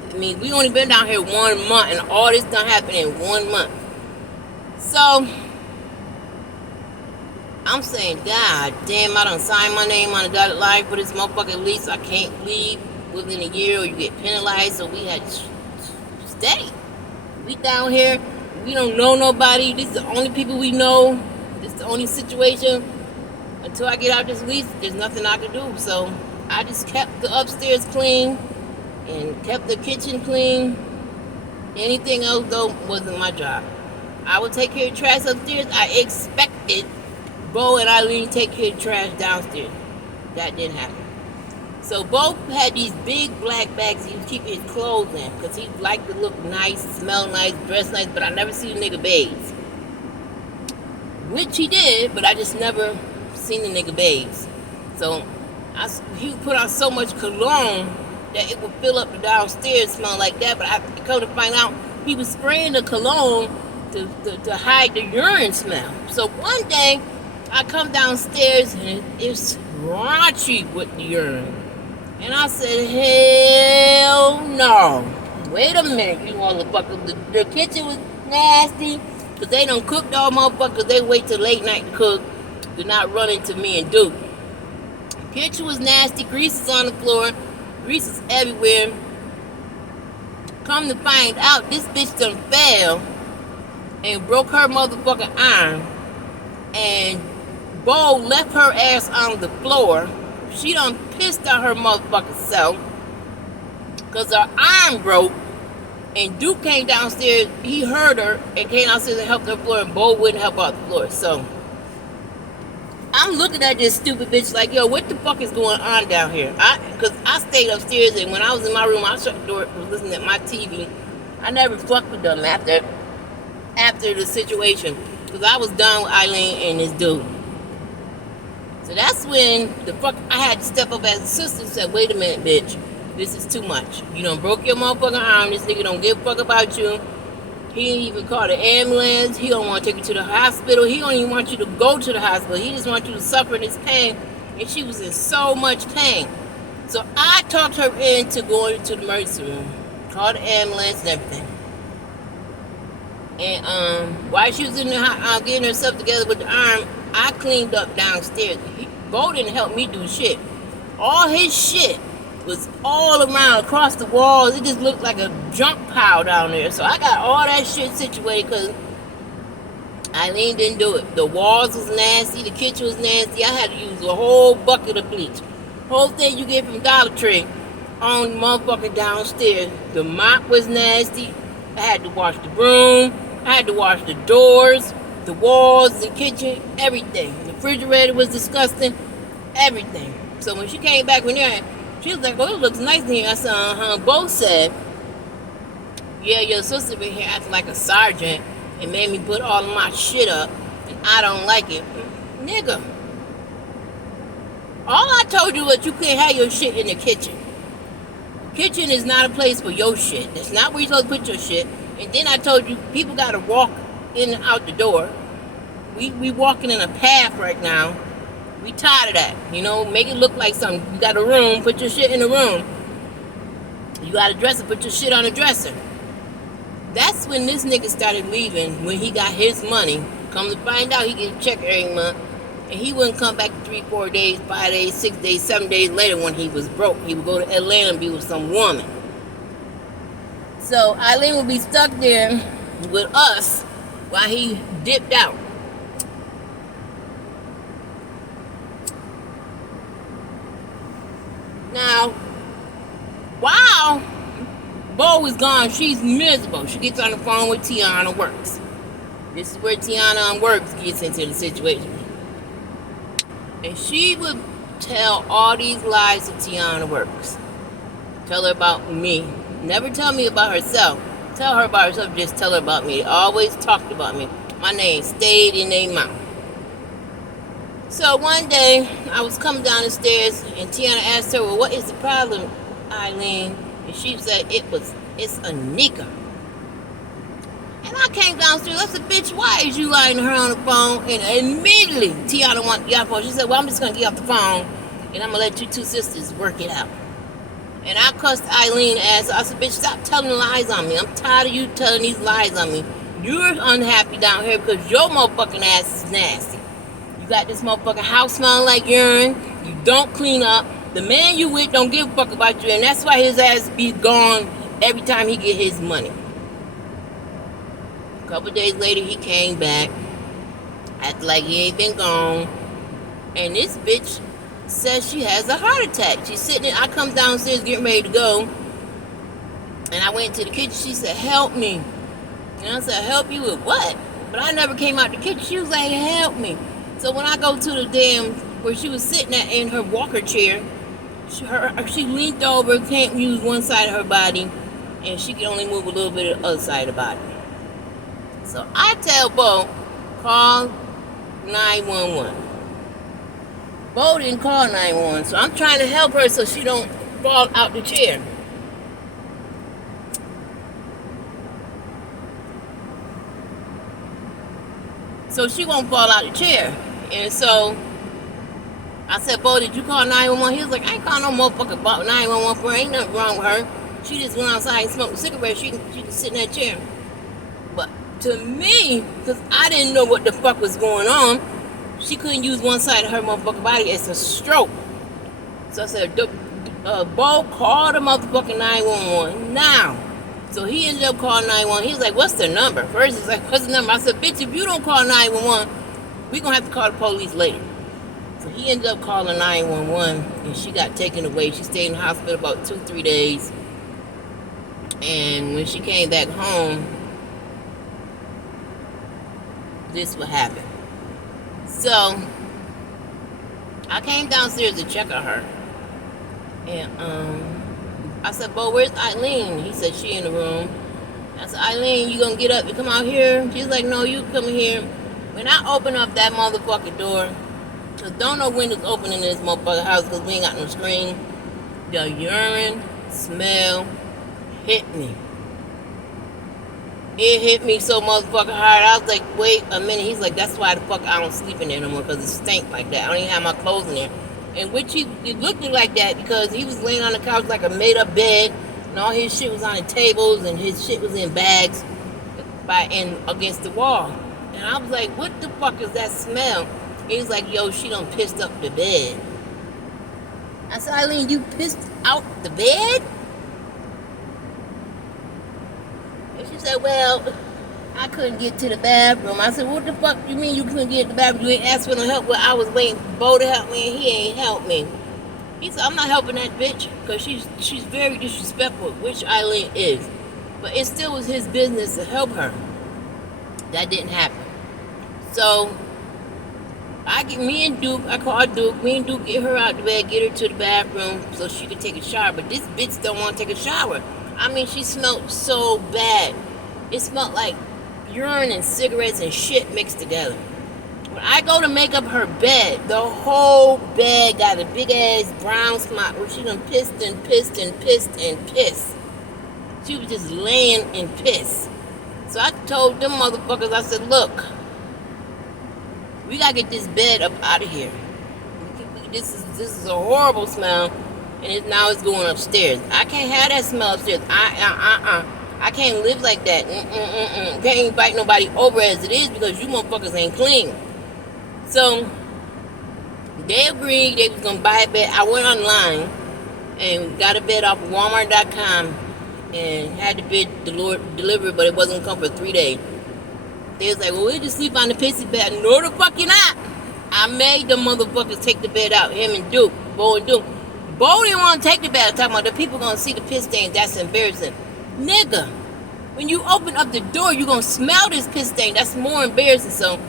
I mean, we only been down here 1 month, and all this done happened in 1 month. So I'm saying, God damn, I done signed my name on the dotted line for this motherfucking lease. I can't leave within a year or you get penalized. So we had to stay. We down here. We don't know nobody. This is the only people we know. This is the only situation. Until I get out this lease, there's nothing I can do. So I just kept the upstairs clean and kept the kitchen clean. Anything else, though, wasn't my job. I would take care of trash upstairs. I expected Bo and Eileen to take care of trash downstairs. That didn't happen. So Bo had these big black bags he would keep his clothes in because he liked to look nice, smell nice, dress nice, but I never see the nigga bathes. Which he did, but I just never seen the nigga bathes. So he would put on so much cologne that it would fill up the downstairs smell like that, but I come to find out he was spraying the cologne to hide the urine smell. So one day I come downstairs and it's raunchy with the urine. And I said, hell no. Wait a minute, you motherfuckers. The kitchen was nasty because they done cooked all motherfuckers. They wait till late night to cook to not run into me and Duke. The kitchen was nasty. Grease is on the floor. Grease is everywhere. Come to find out, this bitch done fell and broke her motherfucking arm. And Bo left her ass on the floor. She done pissed on her motherfucking self because her arm broke. And Duke came downstairs. He heard her and came downstairs and helped her floor. And Bo wouldn't help out the floor. So I'm looking at this stupid bitch like, yo, what the fuck is going on down here? Because I stayed upstairs, and when I was in my room, I shut the door, was listening to my TV. I never fucked with them after the situation because I was done with Eileen and this dude. So that's when I had to step up as a sister and said, wait a minute, bitch. This is too much. You done broke your motherfucking arm. This nigga don't give a fuck about you. He ain't even call the ambulance. He don't want to take you to the hospital. He don't even want you to go to the hospital. He just wants you to suffer in this pain. And she was in so much pain. So I talked her into going to the emergency room. Called the ambulance and everything. And while she was in the getting herself together with the arm, I cleaned up downstairs. Bo didn't help me do shit. All his shit was all around across the walls. It just looked like a junk pile down there. So I got all that shit situated because Eileen didn't do it. The walls was nasty. The kitchen was nasty. I had to use a whole bucket of bleach. Whole thing you get from Dollar Tree on motherfucking downstairs. The mop was nasty. I had to wash the room. I had to wash the doors, the walls, the kitchen, everything. The refrigerator was disgusting. Everything. So when she came back from there, she was like, oh, it looks nice in here. I said, Bo said Yeah, your sister been here acting like a sergeant and made me put all of my shit up, and I don't like it. Nigga, all I told you was you can't have your shit in the kitchen. The kitchen is not a place for your shit. That's not where you're supposed to put your shit. And then I told you people gotta walk in and out the door. We walking in a path right now. We tired of that. You know, make it look like something. You got a room, put your shit in the room. You got a dresser, put your shit on the dresser. That's when this nigga started leaving, when he got his money. Come to find out, he get a check every month. And he wouldn't come back 3, 4 days, 5 days, 6 days, 7 days later when he was broke. He would go to Atlanta and be with some woman. So Eileen would be stuck there with us while he dipped out. Now, while Bo is gone, she's miserable. She gets on the phone with Tiana Works. This is where Tiana Works gets into the situation. And she would tell all these lies to Tiana Works. Tell her about me. Never tell me about herself. Tell her about herself, just tell her about me. They always talked about me. My name stayed in their mouth. So one day, I was coming down the stairs, and Tiana asked her, well, what is the problem, Eileen? And she said, it's a nigga. And I came downstairs, I said, bitch, why is you lying to her on the phone? And immediately, Tiana wanted to get off the phone. She said, well, I'm just going to get off the phone, and I'm going to let you two sisters work it out. And I cussed Eileen ass. I said, bitch, stop telling lies on me. I'm tired of you telling these lies on me. You're unhappy down here because your motherfucking ass is nasty. You got this motherfucking house smelling like urine. You don't clean up. The man you with don't give a fuck about you, and that's why his ass be gone every time he get his money. A couple days later, he came back, acted like he ain't been gone, and this bitch says she has a heart attack. She's sitting there, I come downstairs getting ready to go, and I went into the kitchen. She said, help me. And I said, help you with what? But I never came out the kitchen. She was like, help me. So when I go to the damn, where she was sitting at in her walker chair, she leaned over, can't use one side of her body, and she can only move a little bit of the other side of the body. So I tell Bo, call 911. Bo didn't call 911, so I'm trying to help her so she don't fall out the chair. So she won't fall out the chair. And so I said, Bo, did you call 911? He was like, I ain't calling no motherfucker about 911 for her. Ain't nothing wrong with her. She just went outside and smoked a cigarette. She can sit in that chair. But to me, because I didn't know what the fuck was going on, she couldn't use one side of her motherfucking body. It's a stroke. So I said, Bo, call the motherfucking 911 now. So he ended up calling 911. He was like, what's the number? First he's like, what's the number? I said, bitch, if you don't call 911, we're going to have to call the police later. So he ended up calling 911, and she got taken away. She stayed in the hospital about 2-3 days. And when she came back home, this would happen. So I came downstairs to check on her. And I said, Bo, where's Eileen? He said, she in the room. I said, Eileen, you gonna get up and come out here? She's like, no, you come here. When I open up that motherfucking door, because don't know when it's open in this motherfucking house because we ain't got no screen, the urine smell hit me. It hit me so motherfucking hard. I was like, wait a minute. He's like, that's why the fuck I don't sleep in there no more, because it stank like that. I don't even have my clothes in there. And which it looked like that because he was laying on the couch like a made-up bed, and all his shit was on the tables, and his shit was in bags and against the wall. And I was like, what the fuck is that smell? He was like, yo, she done pissed up the bed. I said, Eileen, you pissed out the bed? And she said, well, I couldn't get to the bathroom. I said, what the fuck you mean you couldn't get to the bathroom? You ain't asked for no help. Well, I was waiting for Bo to help me, and he ain't helped me. He said, I'm not helping that bitch because she's very disrespectful, which Eileen is. But it still was his business to help her. That didn't happen. So I called Duke. Me and Duke get her out the bed, get her to the bathroom so she could take a shower. But this bitch don't want to take a shower. I mean, she smelled so bad. It smelled like urine and cigarettes and shit mixed together. When I go to make up her bed, the whole bed got a big ass brown spot where she done pissed and pissed and pissed and pissed. She was just laying in piss. So I told them motherfuckers, I said, look, we gotta get this bed up out of here. This is a horrible smell, and now it's going upstairs. I can't have that smell upstairs. I can't live like that. Can't invite nobody over as it is because you motherfuckers ain't clean. So they agreed they was gonna buy a bed. I went online and got a bed off of Walmart.com and had the bed delivered, but it wasn't gonna come for 3 days. They was like, well, we'll just sleep on the pissy bed. No, the fuck you not. I made them motherfuckers take the bed out. Him and Duke, Bo and Duke. Bo didn't want to take the bed. I'm talking about the people gonna see the piss stains. That's embarrassing. Nigga, when you open up the door, you gonna smell this piss stain. That's more embarrassing. So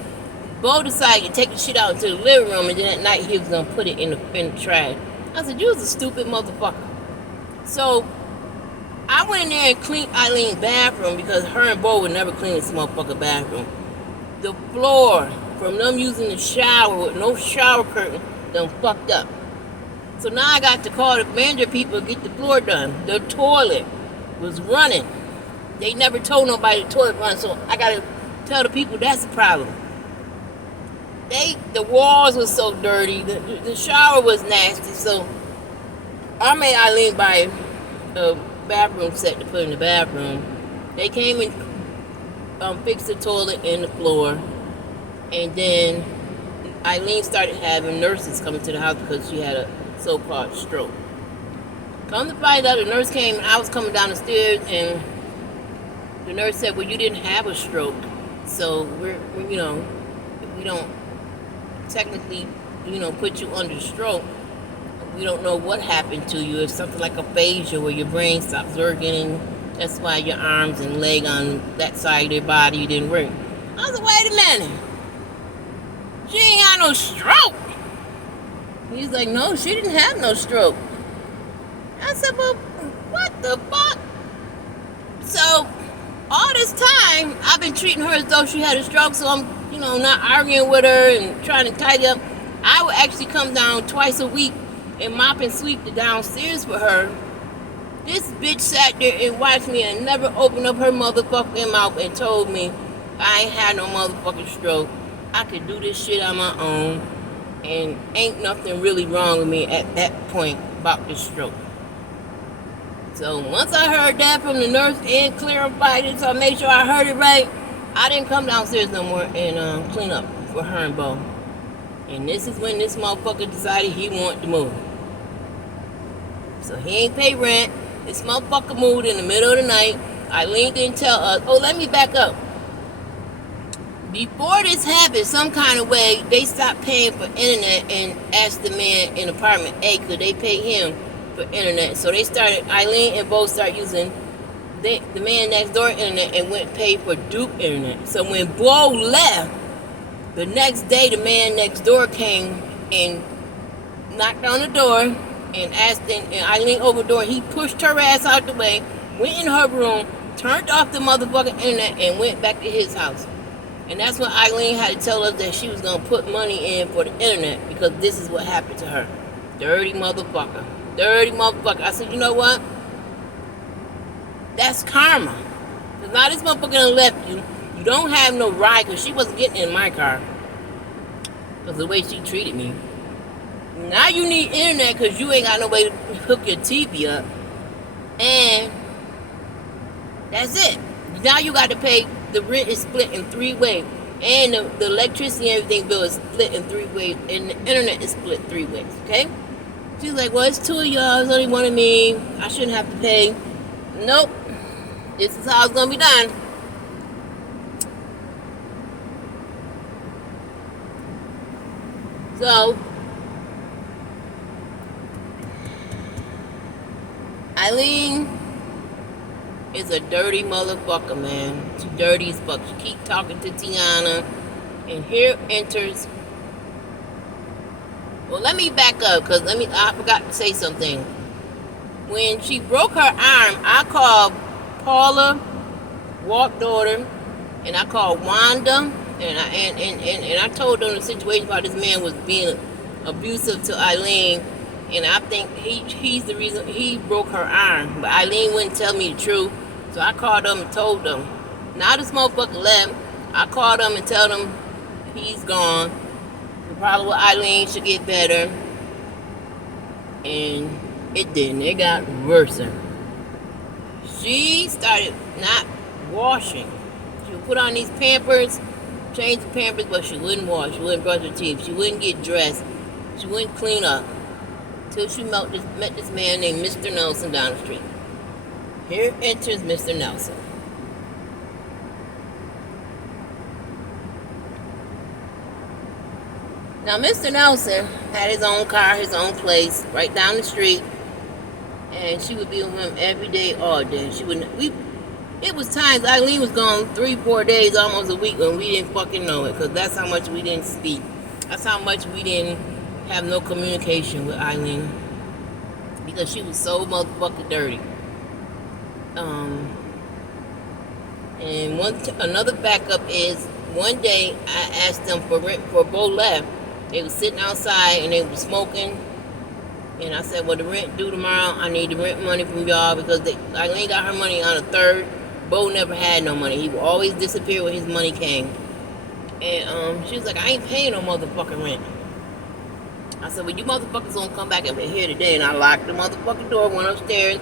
Bo decided to take the shit out into the living room, and then at night he was gonna put it in the trash. I said, you was a stupid motherfucker. So I went in there and cleaned Eileen's bathroom because her and Bo would never clean this motherfucker bathroom. The floor from them using the shower with no shower curtain done fucked up. So now I got to call the manager people to get the floor done. The toilet was running. They never told nobody the toilet run, so I gotta tell the people that's the problem. The walls was so dirty, the shower was nasty, so I made Eileen buy a bathroom set to put in the bathroom. They came and fixed the toilet and the floor, and then Eileen started having nurses coming to the house because she had a so-called stroke. Come to find out, the nurse came and I was coming down the stairs, and the nurse said, well, you didn't have a stroke, so we don't technically, put you under stroke. We don't know what happened to you. It's something like aphasia where your brain stops working, and that's why your arms and leg on that side of your body didn't work. I was like, wait a minute. She ain't got no stroke. He's like, no, she didn't have no stroke. I said, well, what the fuck? So all this time, I've been treating her as though she had a stroke, so I'm, not arguing with her and trying to tidy up. I would actually come down twice a week and mop and sweep the downstairs for her. This bitch sat there and watched me and never opened up her motherfucking mouth and told me I ain't had no motherfucking stroke. I could do this shit on my own, and ain't nothing really wrong with me at that point about this stroke. So once I heard that from the nurse and clarified it, so I made sure I heard it right, I didn't come downstairs no more and clean up for her and Bo. And this is when this motherfucker decided he wanted to move. So he ain't pay rent. This motherfucker moved in the middle of the night. Eileen didn't tell us. Oh, let me back up. Before this happened, some kind of way, they stopped paying for internet and asked the man in apartment A, could they pay him for internet? So they started, Eileen and Bo started using the man next door internet and went and paid for Duke internet. So when Bo left, the next day the man next door came and knocked on the door and asked, and Eileen opened the door. He pushed her ass out the way, went in her room, turned off the motherfucking internet, and went back to his house. And that's when Eileen had to tell us that she was going to put money in for the internet because this is what happened to her. Dirty motherfucker. Dirty motherfucker. I said, you know what? That's karma. Because now this motherfucker done left you. You don't have no ride because she wasn't getting in my car. Because the way she treated me. Now you need internet because you ain't got no way to hook your TV up. And that's it. Now you got to pay. The rent is split in 3 ways. And the electricity and everything bill is split in 3 ways. And the internet is split 3 ways. Okay? She's like, well, it's 2 of y'all. It's only 1 of me. I shouldn't have to pay. Nope. This is how it's going to be done. So, Eileen is a dirty motherfucker, man. She dirty as fuck. She keep talking to Tiana. And here enters... Well, let me back up, because I forgot to say something. When she broke her arm, I called Paula, Walt's daughter, and I called Wanda, and I told them the situation about this man was being abusive to Eileen, and I think he's the reason he broke her arm. But Eileen wouldn't tell me the truth, so I called them and told them. Now this motherfucker left. I called them and tell them he's gone. The problem with Eileen should get better, and it didn't. It got worse. She started not washing. She would put on these Pampers, change the Pampers, but she wouldn't wash. She wouldn't brush her teeth. She wouldn't get dressed. She wouldn't clean up. Till she met this man named Mr. Nelson down the street. Here enters Mr. Nelson. Now, Mr. Nelson had his own car, his own place, right down the street, and she would be with him every day, all day. She wouldn't. It was times Eileen was gone 3-4 days, almost a week, when we didn't fucking know it, because that's how much we didn't speak. That's how much we didn't have no communication with Eileen, because she was so motherfucking dirty. And another backup is one day I asked them for rent for Bo left. They was sitting outside and they were smoking, and I said, well, the rent due tomorrow. I need the rent money from y'all, because Eileen got her money on the 3rd. Bo never had no money. He would always disappear when his money came. And she was like, I ain't paying no motherfucking rent. I said, well, you motherfuckers gonna come back and be here today. And I locked the motherfucking door, went upstairs,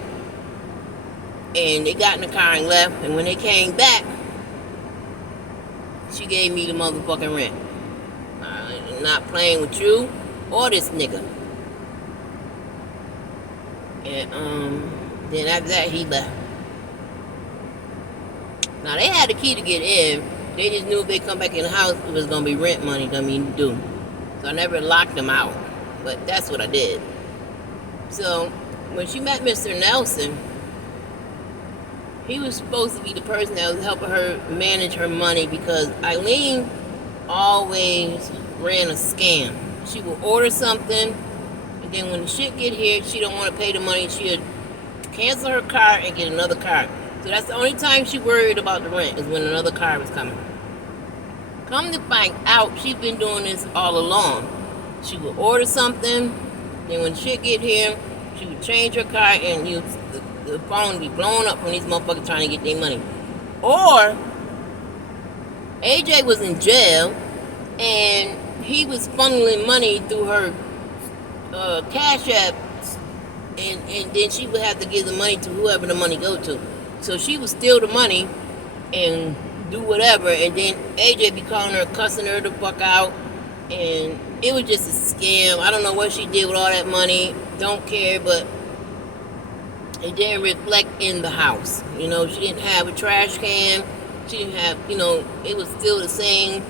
and they got in the car and left. And when they came back, she gave me the motherfucking rent. I'm not playing with you or this nigga. And then after that, he left. Now, they had the key to get in. They just knew if they come back in the house, it was going to be rent money. Don't mean due. So I never locked them out. But that's what I did. So when she met Mr. Nelson, he was supposed to be the person that was helping her manage her money, because Eileen always ran a scam. She would order something, and then when the shit get here, she don't want to pay the money. She'd cancel her car and get another car. So that's the only time she worried about the rent, is when another car was coming. Come to find out, she's been doing this all along. She would order something, then when shit get here, she would change her car, and the phone would be blown up from these motherfuckers trying to get their money. Or AJ was in jail, and he was funneling money through her Cash App, and then she would have to give the money to whoever the money go to. So she would steal the money and do whatever, and then AJ be calling her, cussing her the fuck out, and it was just a scam. I don't know what she did with all that money. Don't care, but it didn't reflect in the house. You know, she didn't have a trash can. She didn't have, it was still the same.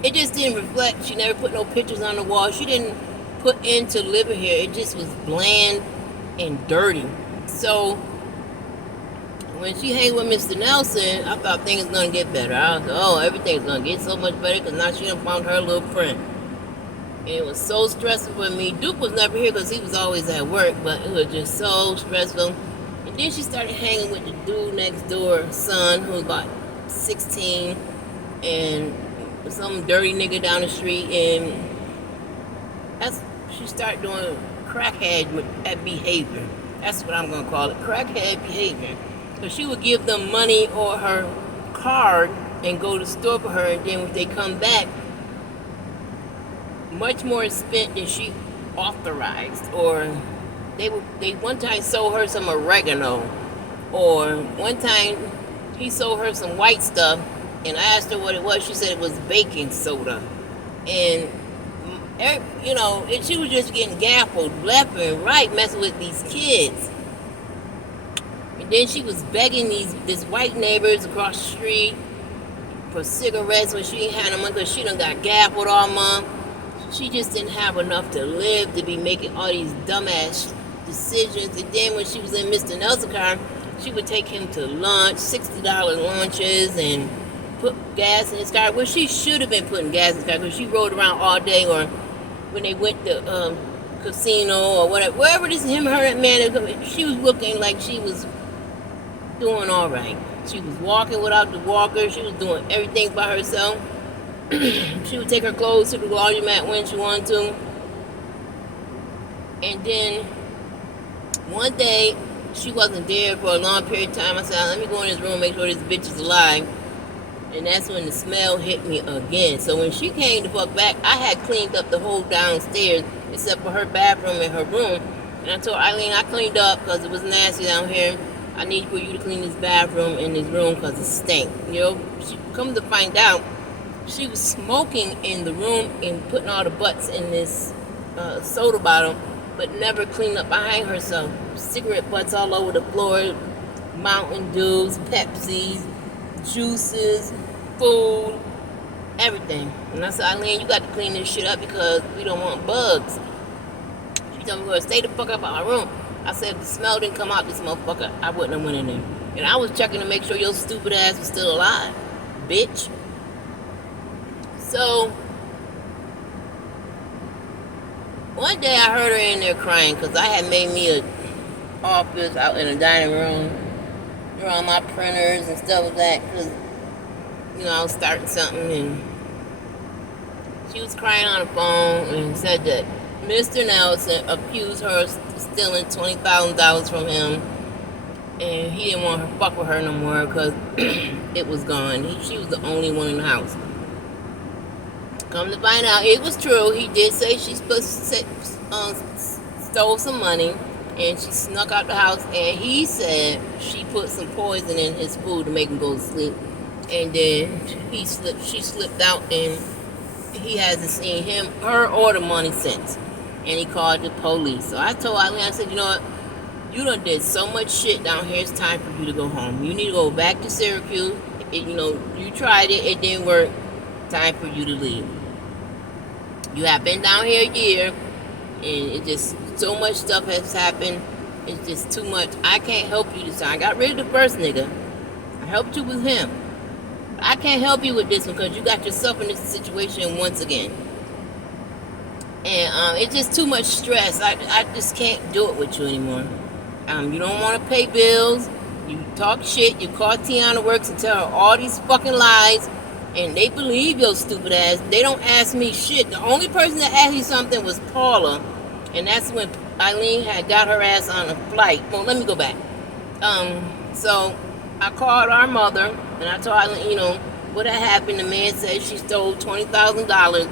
It just didn't reflect. She never put no pictures on the wall. She didn't put into living here. It just was bland and dirty. So when she hang with Mr. Nelson, I thought things was going to get better. I was like, oh, everything's going to get so much better, because now she done found her little friend. And it was so stressful for me. Duke was never here because he was always at work, but it was just so stressful. And then she started hanging with the dude next door, son, who was about 16, and some dirty nigga down the street, and she started doing crackhead behavior. That's what I'm going to call it, crackhead behavior. So she would give them money or her card and go to the store for her, and then when they come back, much more spent than she authorized. Or they one time sold her some oregano, or one time he sold her some white stuff, and I asked her what it was. She said it was baking soda. And she was just getting gaffled left and right, messing with these kids. And then she was begging these white neighbors across the street for cigarettes when she ain't had no money, because she done got gaffled all month. She just didn't have enough to live to be making all these dumbass decisions. And then when she was in Mr. Nelson's car, she would take him to lunch, $60 lunches, and put gas in his car. Well, she should have been putting gas in his car, because she rode around all day. Or when they went to casino or whatever, wherever this him, her, and man, she was looking like she was doing all right. She was walking without the walker. She was doing everything by herself. She would take her clothes to the laundromat when she wanted to. And then one day, she wasn't there for a long period of time. I said, let me go in this room and make sure this bitch is alive. And that's when the smell hit me again. So when she came the fuck back, I had cleaned up the whole downstairs except for her bathroom and her room. And I told Eileen, I cleaned up because it was nasty down here. I need for you to clean this bathroom and this room because it stank. You know, she come to find out, she was smoking in the room and putting all the butts in this soda bottle, but never cleaned up behind herself. Cigarette butts all over the floor, Mountain Dews, Pepsis, juices, food, everything. And I said, Eileen, you got to clean this shit up because we don't want bugs. She told me, well, stay the fuck up out of our room. I said, if the smell didn't come out this motherfucker, I wouldn't have went in there. And I was checking to make sure your stupid ass was still alive, bitch. So, one day I heard her in there crying because I had made me an office out in the dining room. All my printers and stuff like that because, you know, I was starting something, and she was crying on the phone and said that Mr. Nelson accused her of stealing $20,000 from him, and he didn't want her to fuck with her no more because it was gone. She was the only one in the house. Come to find out, it was true. He did say she stole some money, and she snuck out the house, and he said she put some poison in his food to make him go to sleep. And then she slipped out, and he hasn't seen her or the money since. And he called the police. So I told Eileen, I said, you know what? You done did so much shit down here, it's time for you to go home. You need to go back to Syracuse. You know, you tried it, it didn't work. Time for you to leave. You have been down here a year, and it just, so much stuff has happened. It's just too much. I can't help you this time. I got rid of the first nigga. I helped you with him. I can't help you with this one because you got yourself in this situation once again. And it's just too much stress. I just can't do it with you anymore. You don't want to pay bills. You talk shit. You call Tiana Works and tell her all these fucking lies. And they believe your stupid ass. They don't ask me shit. The only person that asked me something was Paula. And that's when Eileen had got her ass on a flight. Well, let me go back. So I called our mother and I told Eileen, you know, what had happened. The man said she stole $20,000.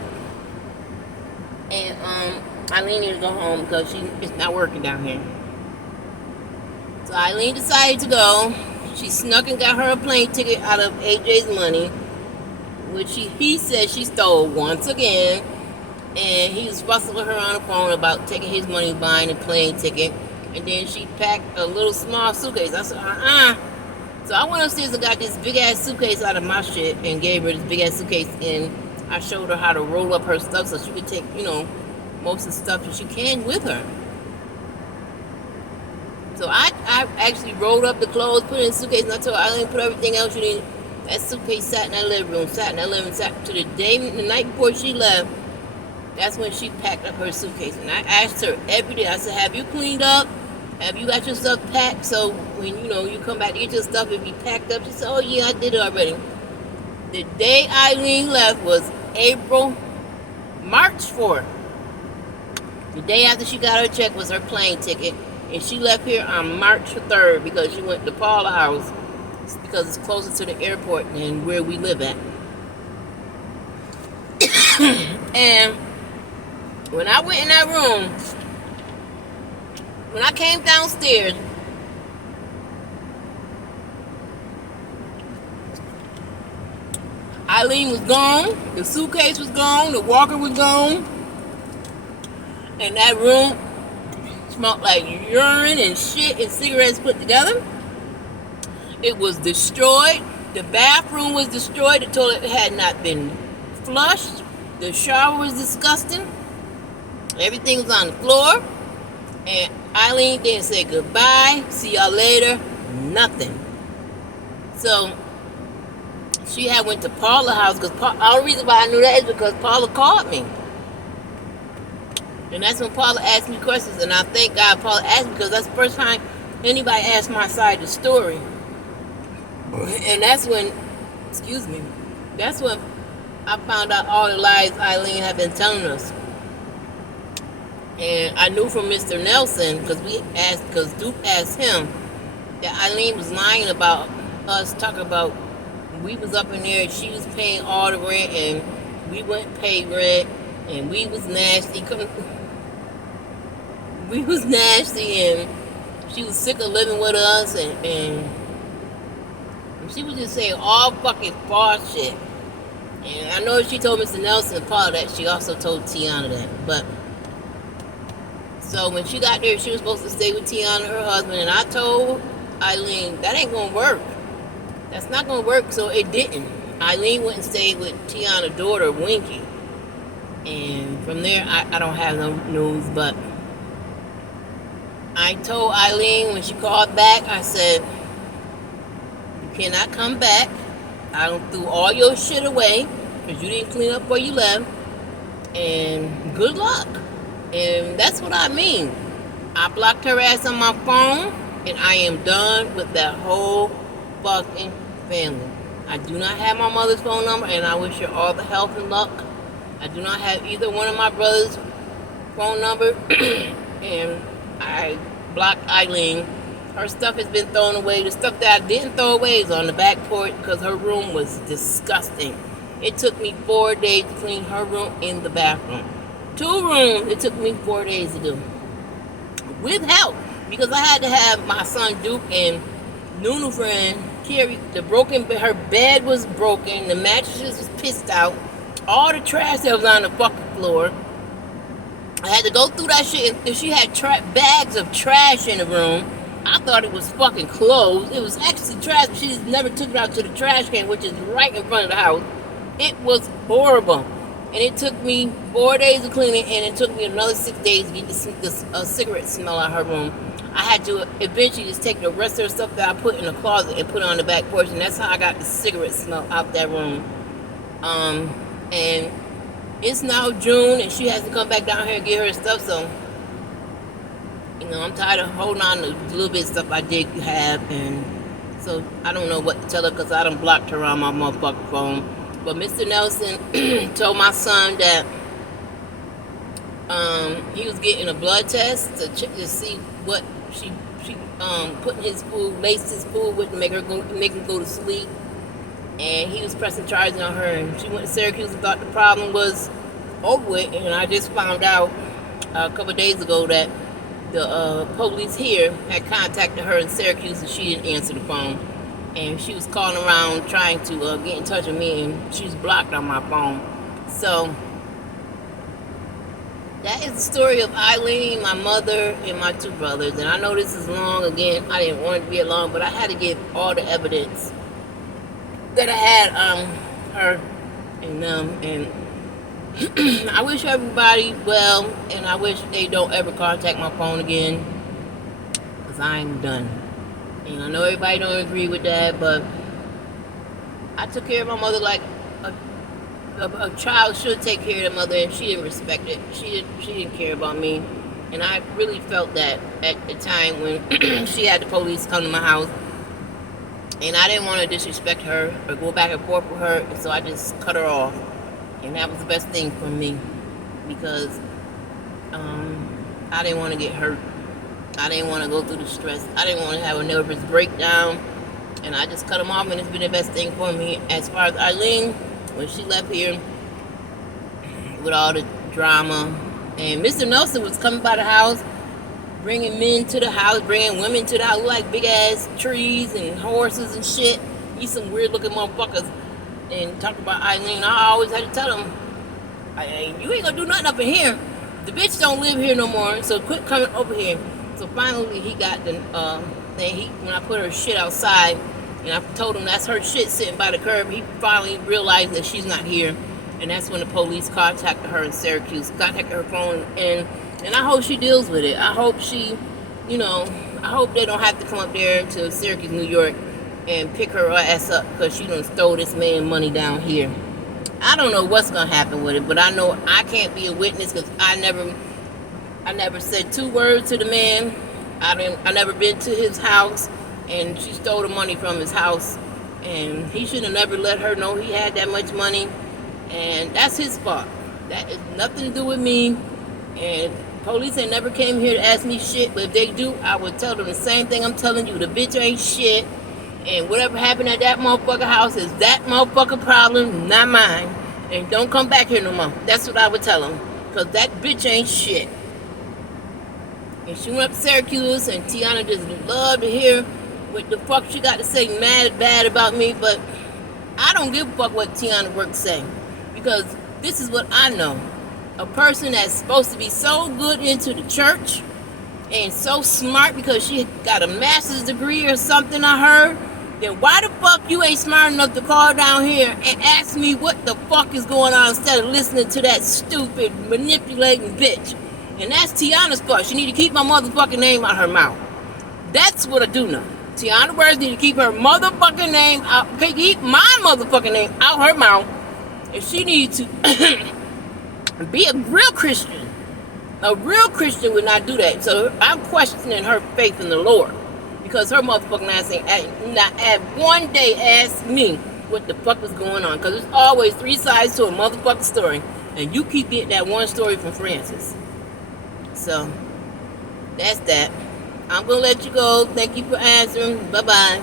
And Eileen needed to go home because it's not working down here. So Eileen decided to go. She snuck and got her a plane ticket out of AJ's money, which he said she stole once again. And he was fussing with her on the phone about taking his money, buying a plane ticket. And then she packed a little small suitcase. I said, So I went upstairs and got this big ass suitcase out of my shit and gave her this big ass suitcase. And I showed her how to roll up her stuff so she could take, you know, most of the stuff that she can with her. So I actually rolled up the clothes, put it in the suitcase, and I told her I didn't put everything else you need. That suitcase sat in that living room, sat to the night before she left. That's when she packed up her suitcase. And I asked her every day, I said, have you cleaned up? Have you got your stuff packed? So when, you know, you come back to get your stuff, it'll be packed up. She said, oh yeah, I did it already. The day Eileen left was March 4th. The day after she got her check was her plane ticket. And she left here on March 3rd because she went to Paula House because it's closer to the airport than where we live at. And when I went in that room, when I came downstairs, Eileen was gone, the suitcase was gone, the walker was gone, and that room smelled like urine and shit and cigarettes put together. It was destroyed. The bathroom was destroyed. The toilet had not been flushed. The shower was disgusting. Everything was on the floor. And Eileen didn't say goodbye. See y'all later. Nothing. So she had went to Paula's house because all the reason why I knew that is because Paula called me. And that's when Paula asked me questions, and I thank God Paula asked me because that's the first time anybody asked my side of the story. And that's when, excuse me, that's when I found out all the lies Eileen had been telling us. And I knew from Mr. Nelson, because Duke asked him, that Eileen was lying about us, talking about we was up in there and she was paying all the rent and we wouldn't pay rent and we was nasty. We was nasty and she was sick of living with us and she was just saying all fucking false shit. And I know she told Mr. Nelson and Paul that, she also told Tiana that. But so when she got there, she was supposed to stay with Tiana, her husband, and I told Eileen, that ain't gonna work. That's not gonna work, so it didn't. Eileen went and stayed with Tiana's daughter, Winky. And from there, I don't have no news, but I told Eileen when she called back, I said, you cannot come back. I done threw all your shit away because you didn't clean up where you left. And good luck. And that's what I mean. I blocked her ass on my phone, and I am done with that whole fucking family. I do not have my mother's phone number, and I wish her all the health and luck. I do not have either one of my brother's phone number, and I blocked Eileen. Her stuff has been thrown away. The stuff that I didn't throw away is on the back porch because her room was disgusting. It took me 4 days to clean her room in the bathroom. 2 rooms, it took me 4 days to do. With help, because I had to have my son Duke and Nunu friend carry her bed was broken, the mattresses was pissed out, all the trash that was on the fucking floor. I had to go through that shit, and she had bags of trash in the room. I thought it was fucking clothes. It was actually trash, but she just never took it out to the trash can, which is right in front of the house. It was horrible. And it took me 4 days to clean it, and it took me another 6 days to get the cigarette smell out of her room. I had to eventually just take the rest of the stuff that I put in the closet and put it on the back porch, and that's how I got the cigarette smell out that room. And it's now June, and she has to come back down here and get her stuff, so, you know, I'm tired of holding on to the little bit of stuff I did have, and so I don't know what to tell her because I done blocked her on my motherfucking phone. But Mr. Nelson told my son that he was getting a blood test to check to see what she put in his food, laced his food with to make him go to sleep. And he was pressing charges on her, and she went to Syracuse and thought the problem was over with. And I just found out a couple of days ago that the police here had contacted her in Syracuse, and she didn't answer the phone. And she was calling around trying to get in touch with me, and she's blocked on my phone. So that is the story of Eileen, my mother, and my 2 brothers. And I know this is long. Again, I didn't want it to be long, but I had to give all the evidence that I had on her and them. And I wish everybody well, and I wish they don't ever contact my phone again, because I'm done. And I know everybody don't agree with that, but I took care of my mother like a child should take care of their mother, and she didn't respect it. She didn't care about me, and I really felt that at the time when she had the police come to my house, and I didn't want to disrespect her or go back and forth with her, and so I just cut her off, and that was the best thing for me because I didn't want to get hurt. I didn't want to go through the stress. I didn't want to have a nervous breakdown. And I just cut them off, and it's been the best thing for me. As far as Eileen, when she left here with all the drama, and Mr. Nelson was coming by the house, bringing men to the house, bringing women to the house, like big-ass trees and horses and shit. He's some weird-looking motherfuckers. And talk about Eileen, I always had to tell him, you ain't gonna do nothing up in here. The bitch don't live here no more, so quit coming over here. So finally, he got the thing. When I put her shit outside, and I told him that's her shit sitting by the curb, he finally realized that she's not here, and that's when the police contacted her in Syracuse, contacted her phone, and I hope she deals with it. I hope she, I hope they don't have to come up there to Syracuse, New York, and pick her ass up because she done stole this man money down here. I don't know what's gonna happen with it, but I know I can't be a witness because I never I never said 2 words to the man. I never been to his house, and she stole the money from his house, and he should have never let her know he had that much money, and that's his fault. That is nothing to do with me, and police ain't never came here to ask me shit, but if they do, I would tell them the same thing I'm telling you. The bitch ain't shit, and whatever happened at that motherfucker house is that motherfucker problem, not mine, and don't come back here no more. That's what I would tell them, because that bitch ain't shit. And she went up to Syracuse, and Tiana just loved to hear what the fuck she got to say bad about me, but I don't give a fuck what Tiana Works say, because this is what I know. A person that's supposed to be so good into the church and so smart because she got a master's degree or something, I heard, then why the fuck you ain't smart enough to call down here and ask me what the fuck is going on instead of listening to that stupid, manipulating bitch? And that's Tiana's fault. She need to keep my motherfucking name out her mouth. That's what I do know. Tiana Words need to keep her motherfucking name out, keep my motherfucking name out her mouth. And she needs to be a real Christian. A real Christian would not do that. So I'm questioning her faith in the Lord, because her motherfucking ass ain't not at one day asked me what the fuck is going on. Because there's always 3 sides to a motherfucking story, and you keep getting that one story from Francis. So that's that. I'm gonna let you go. Thank you for answering. Bye bye.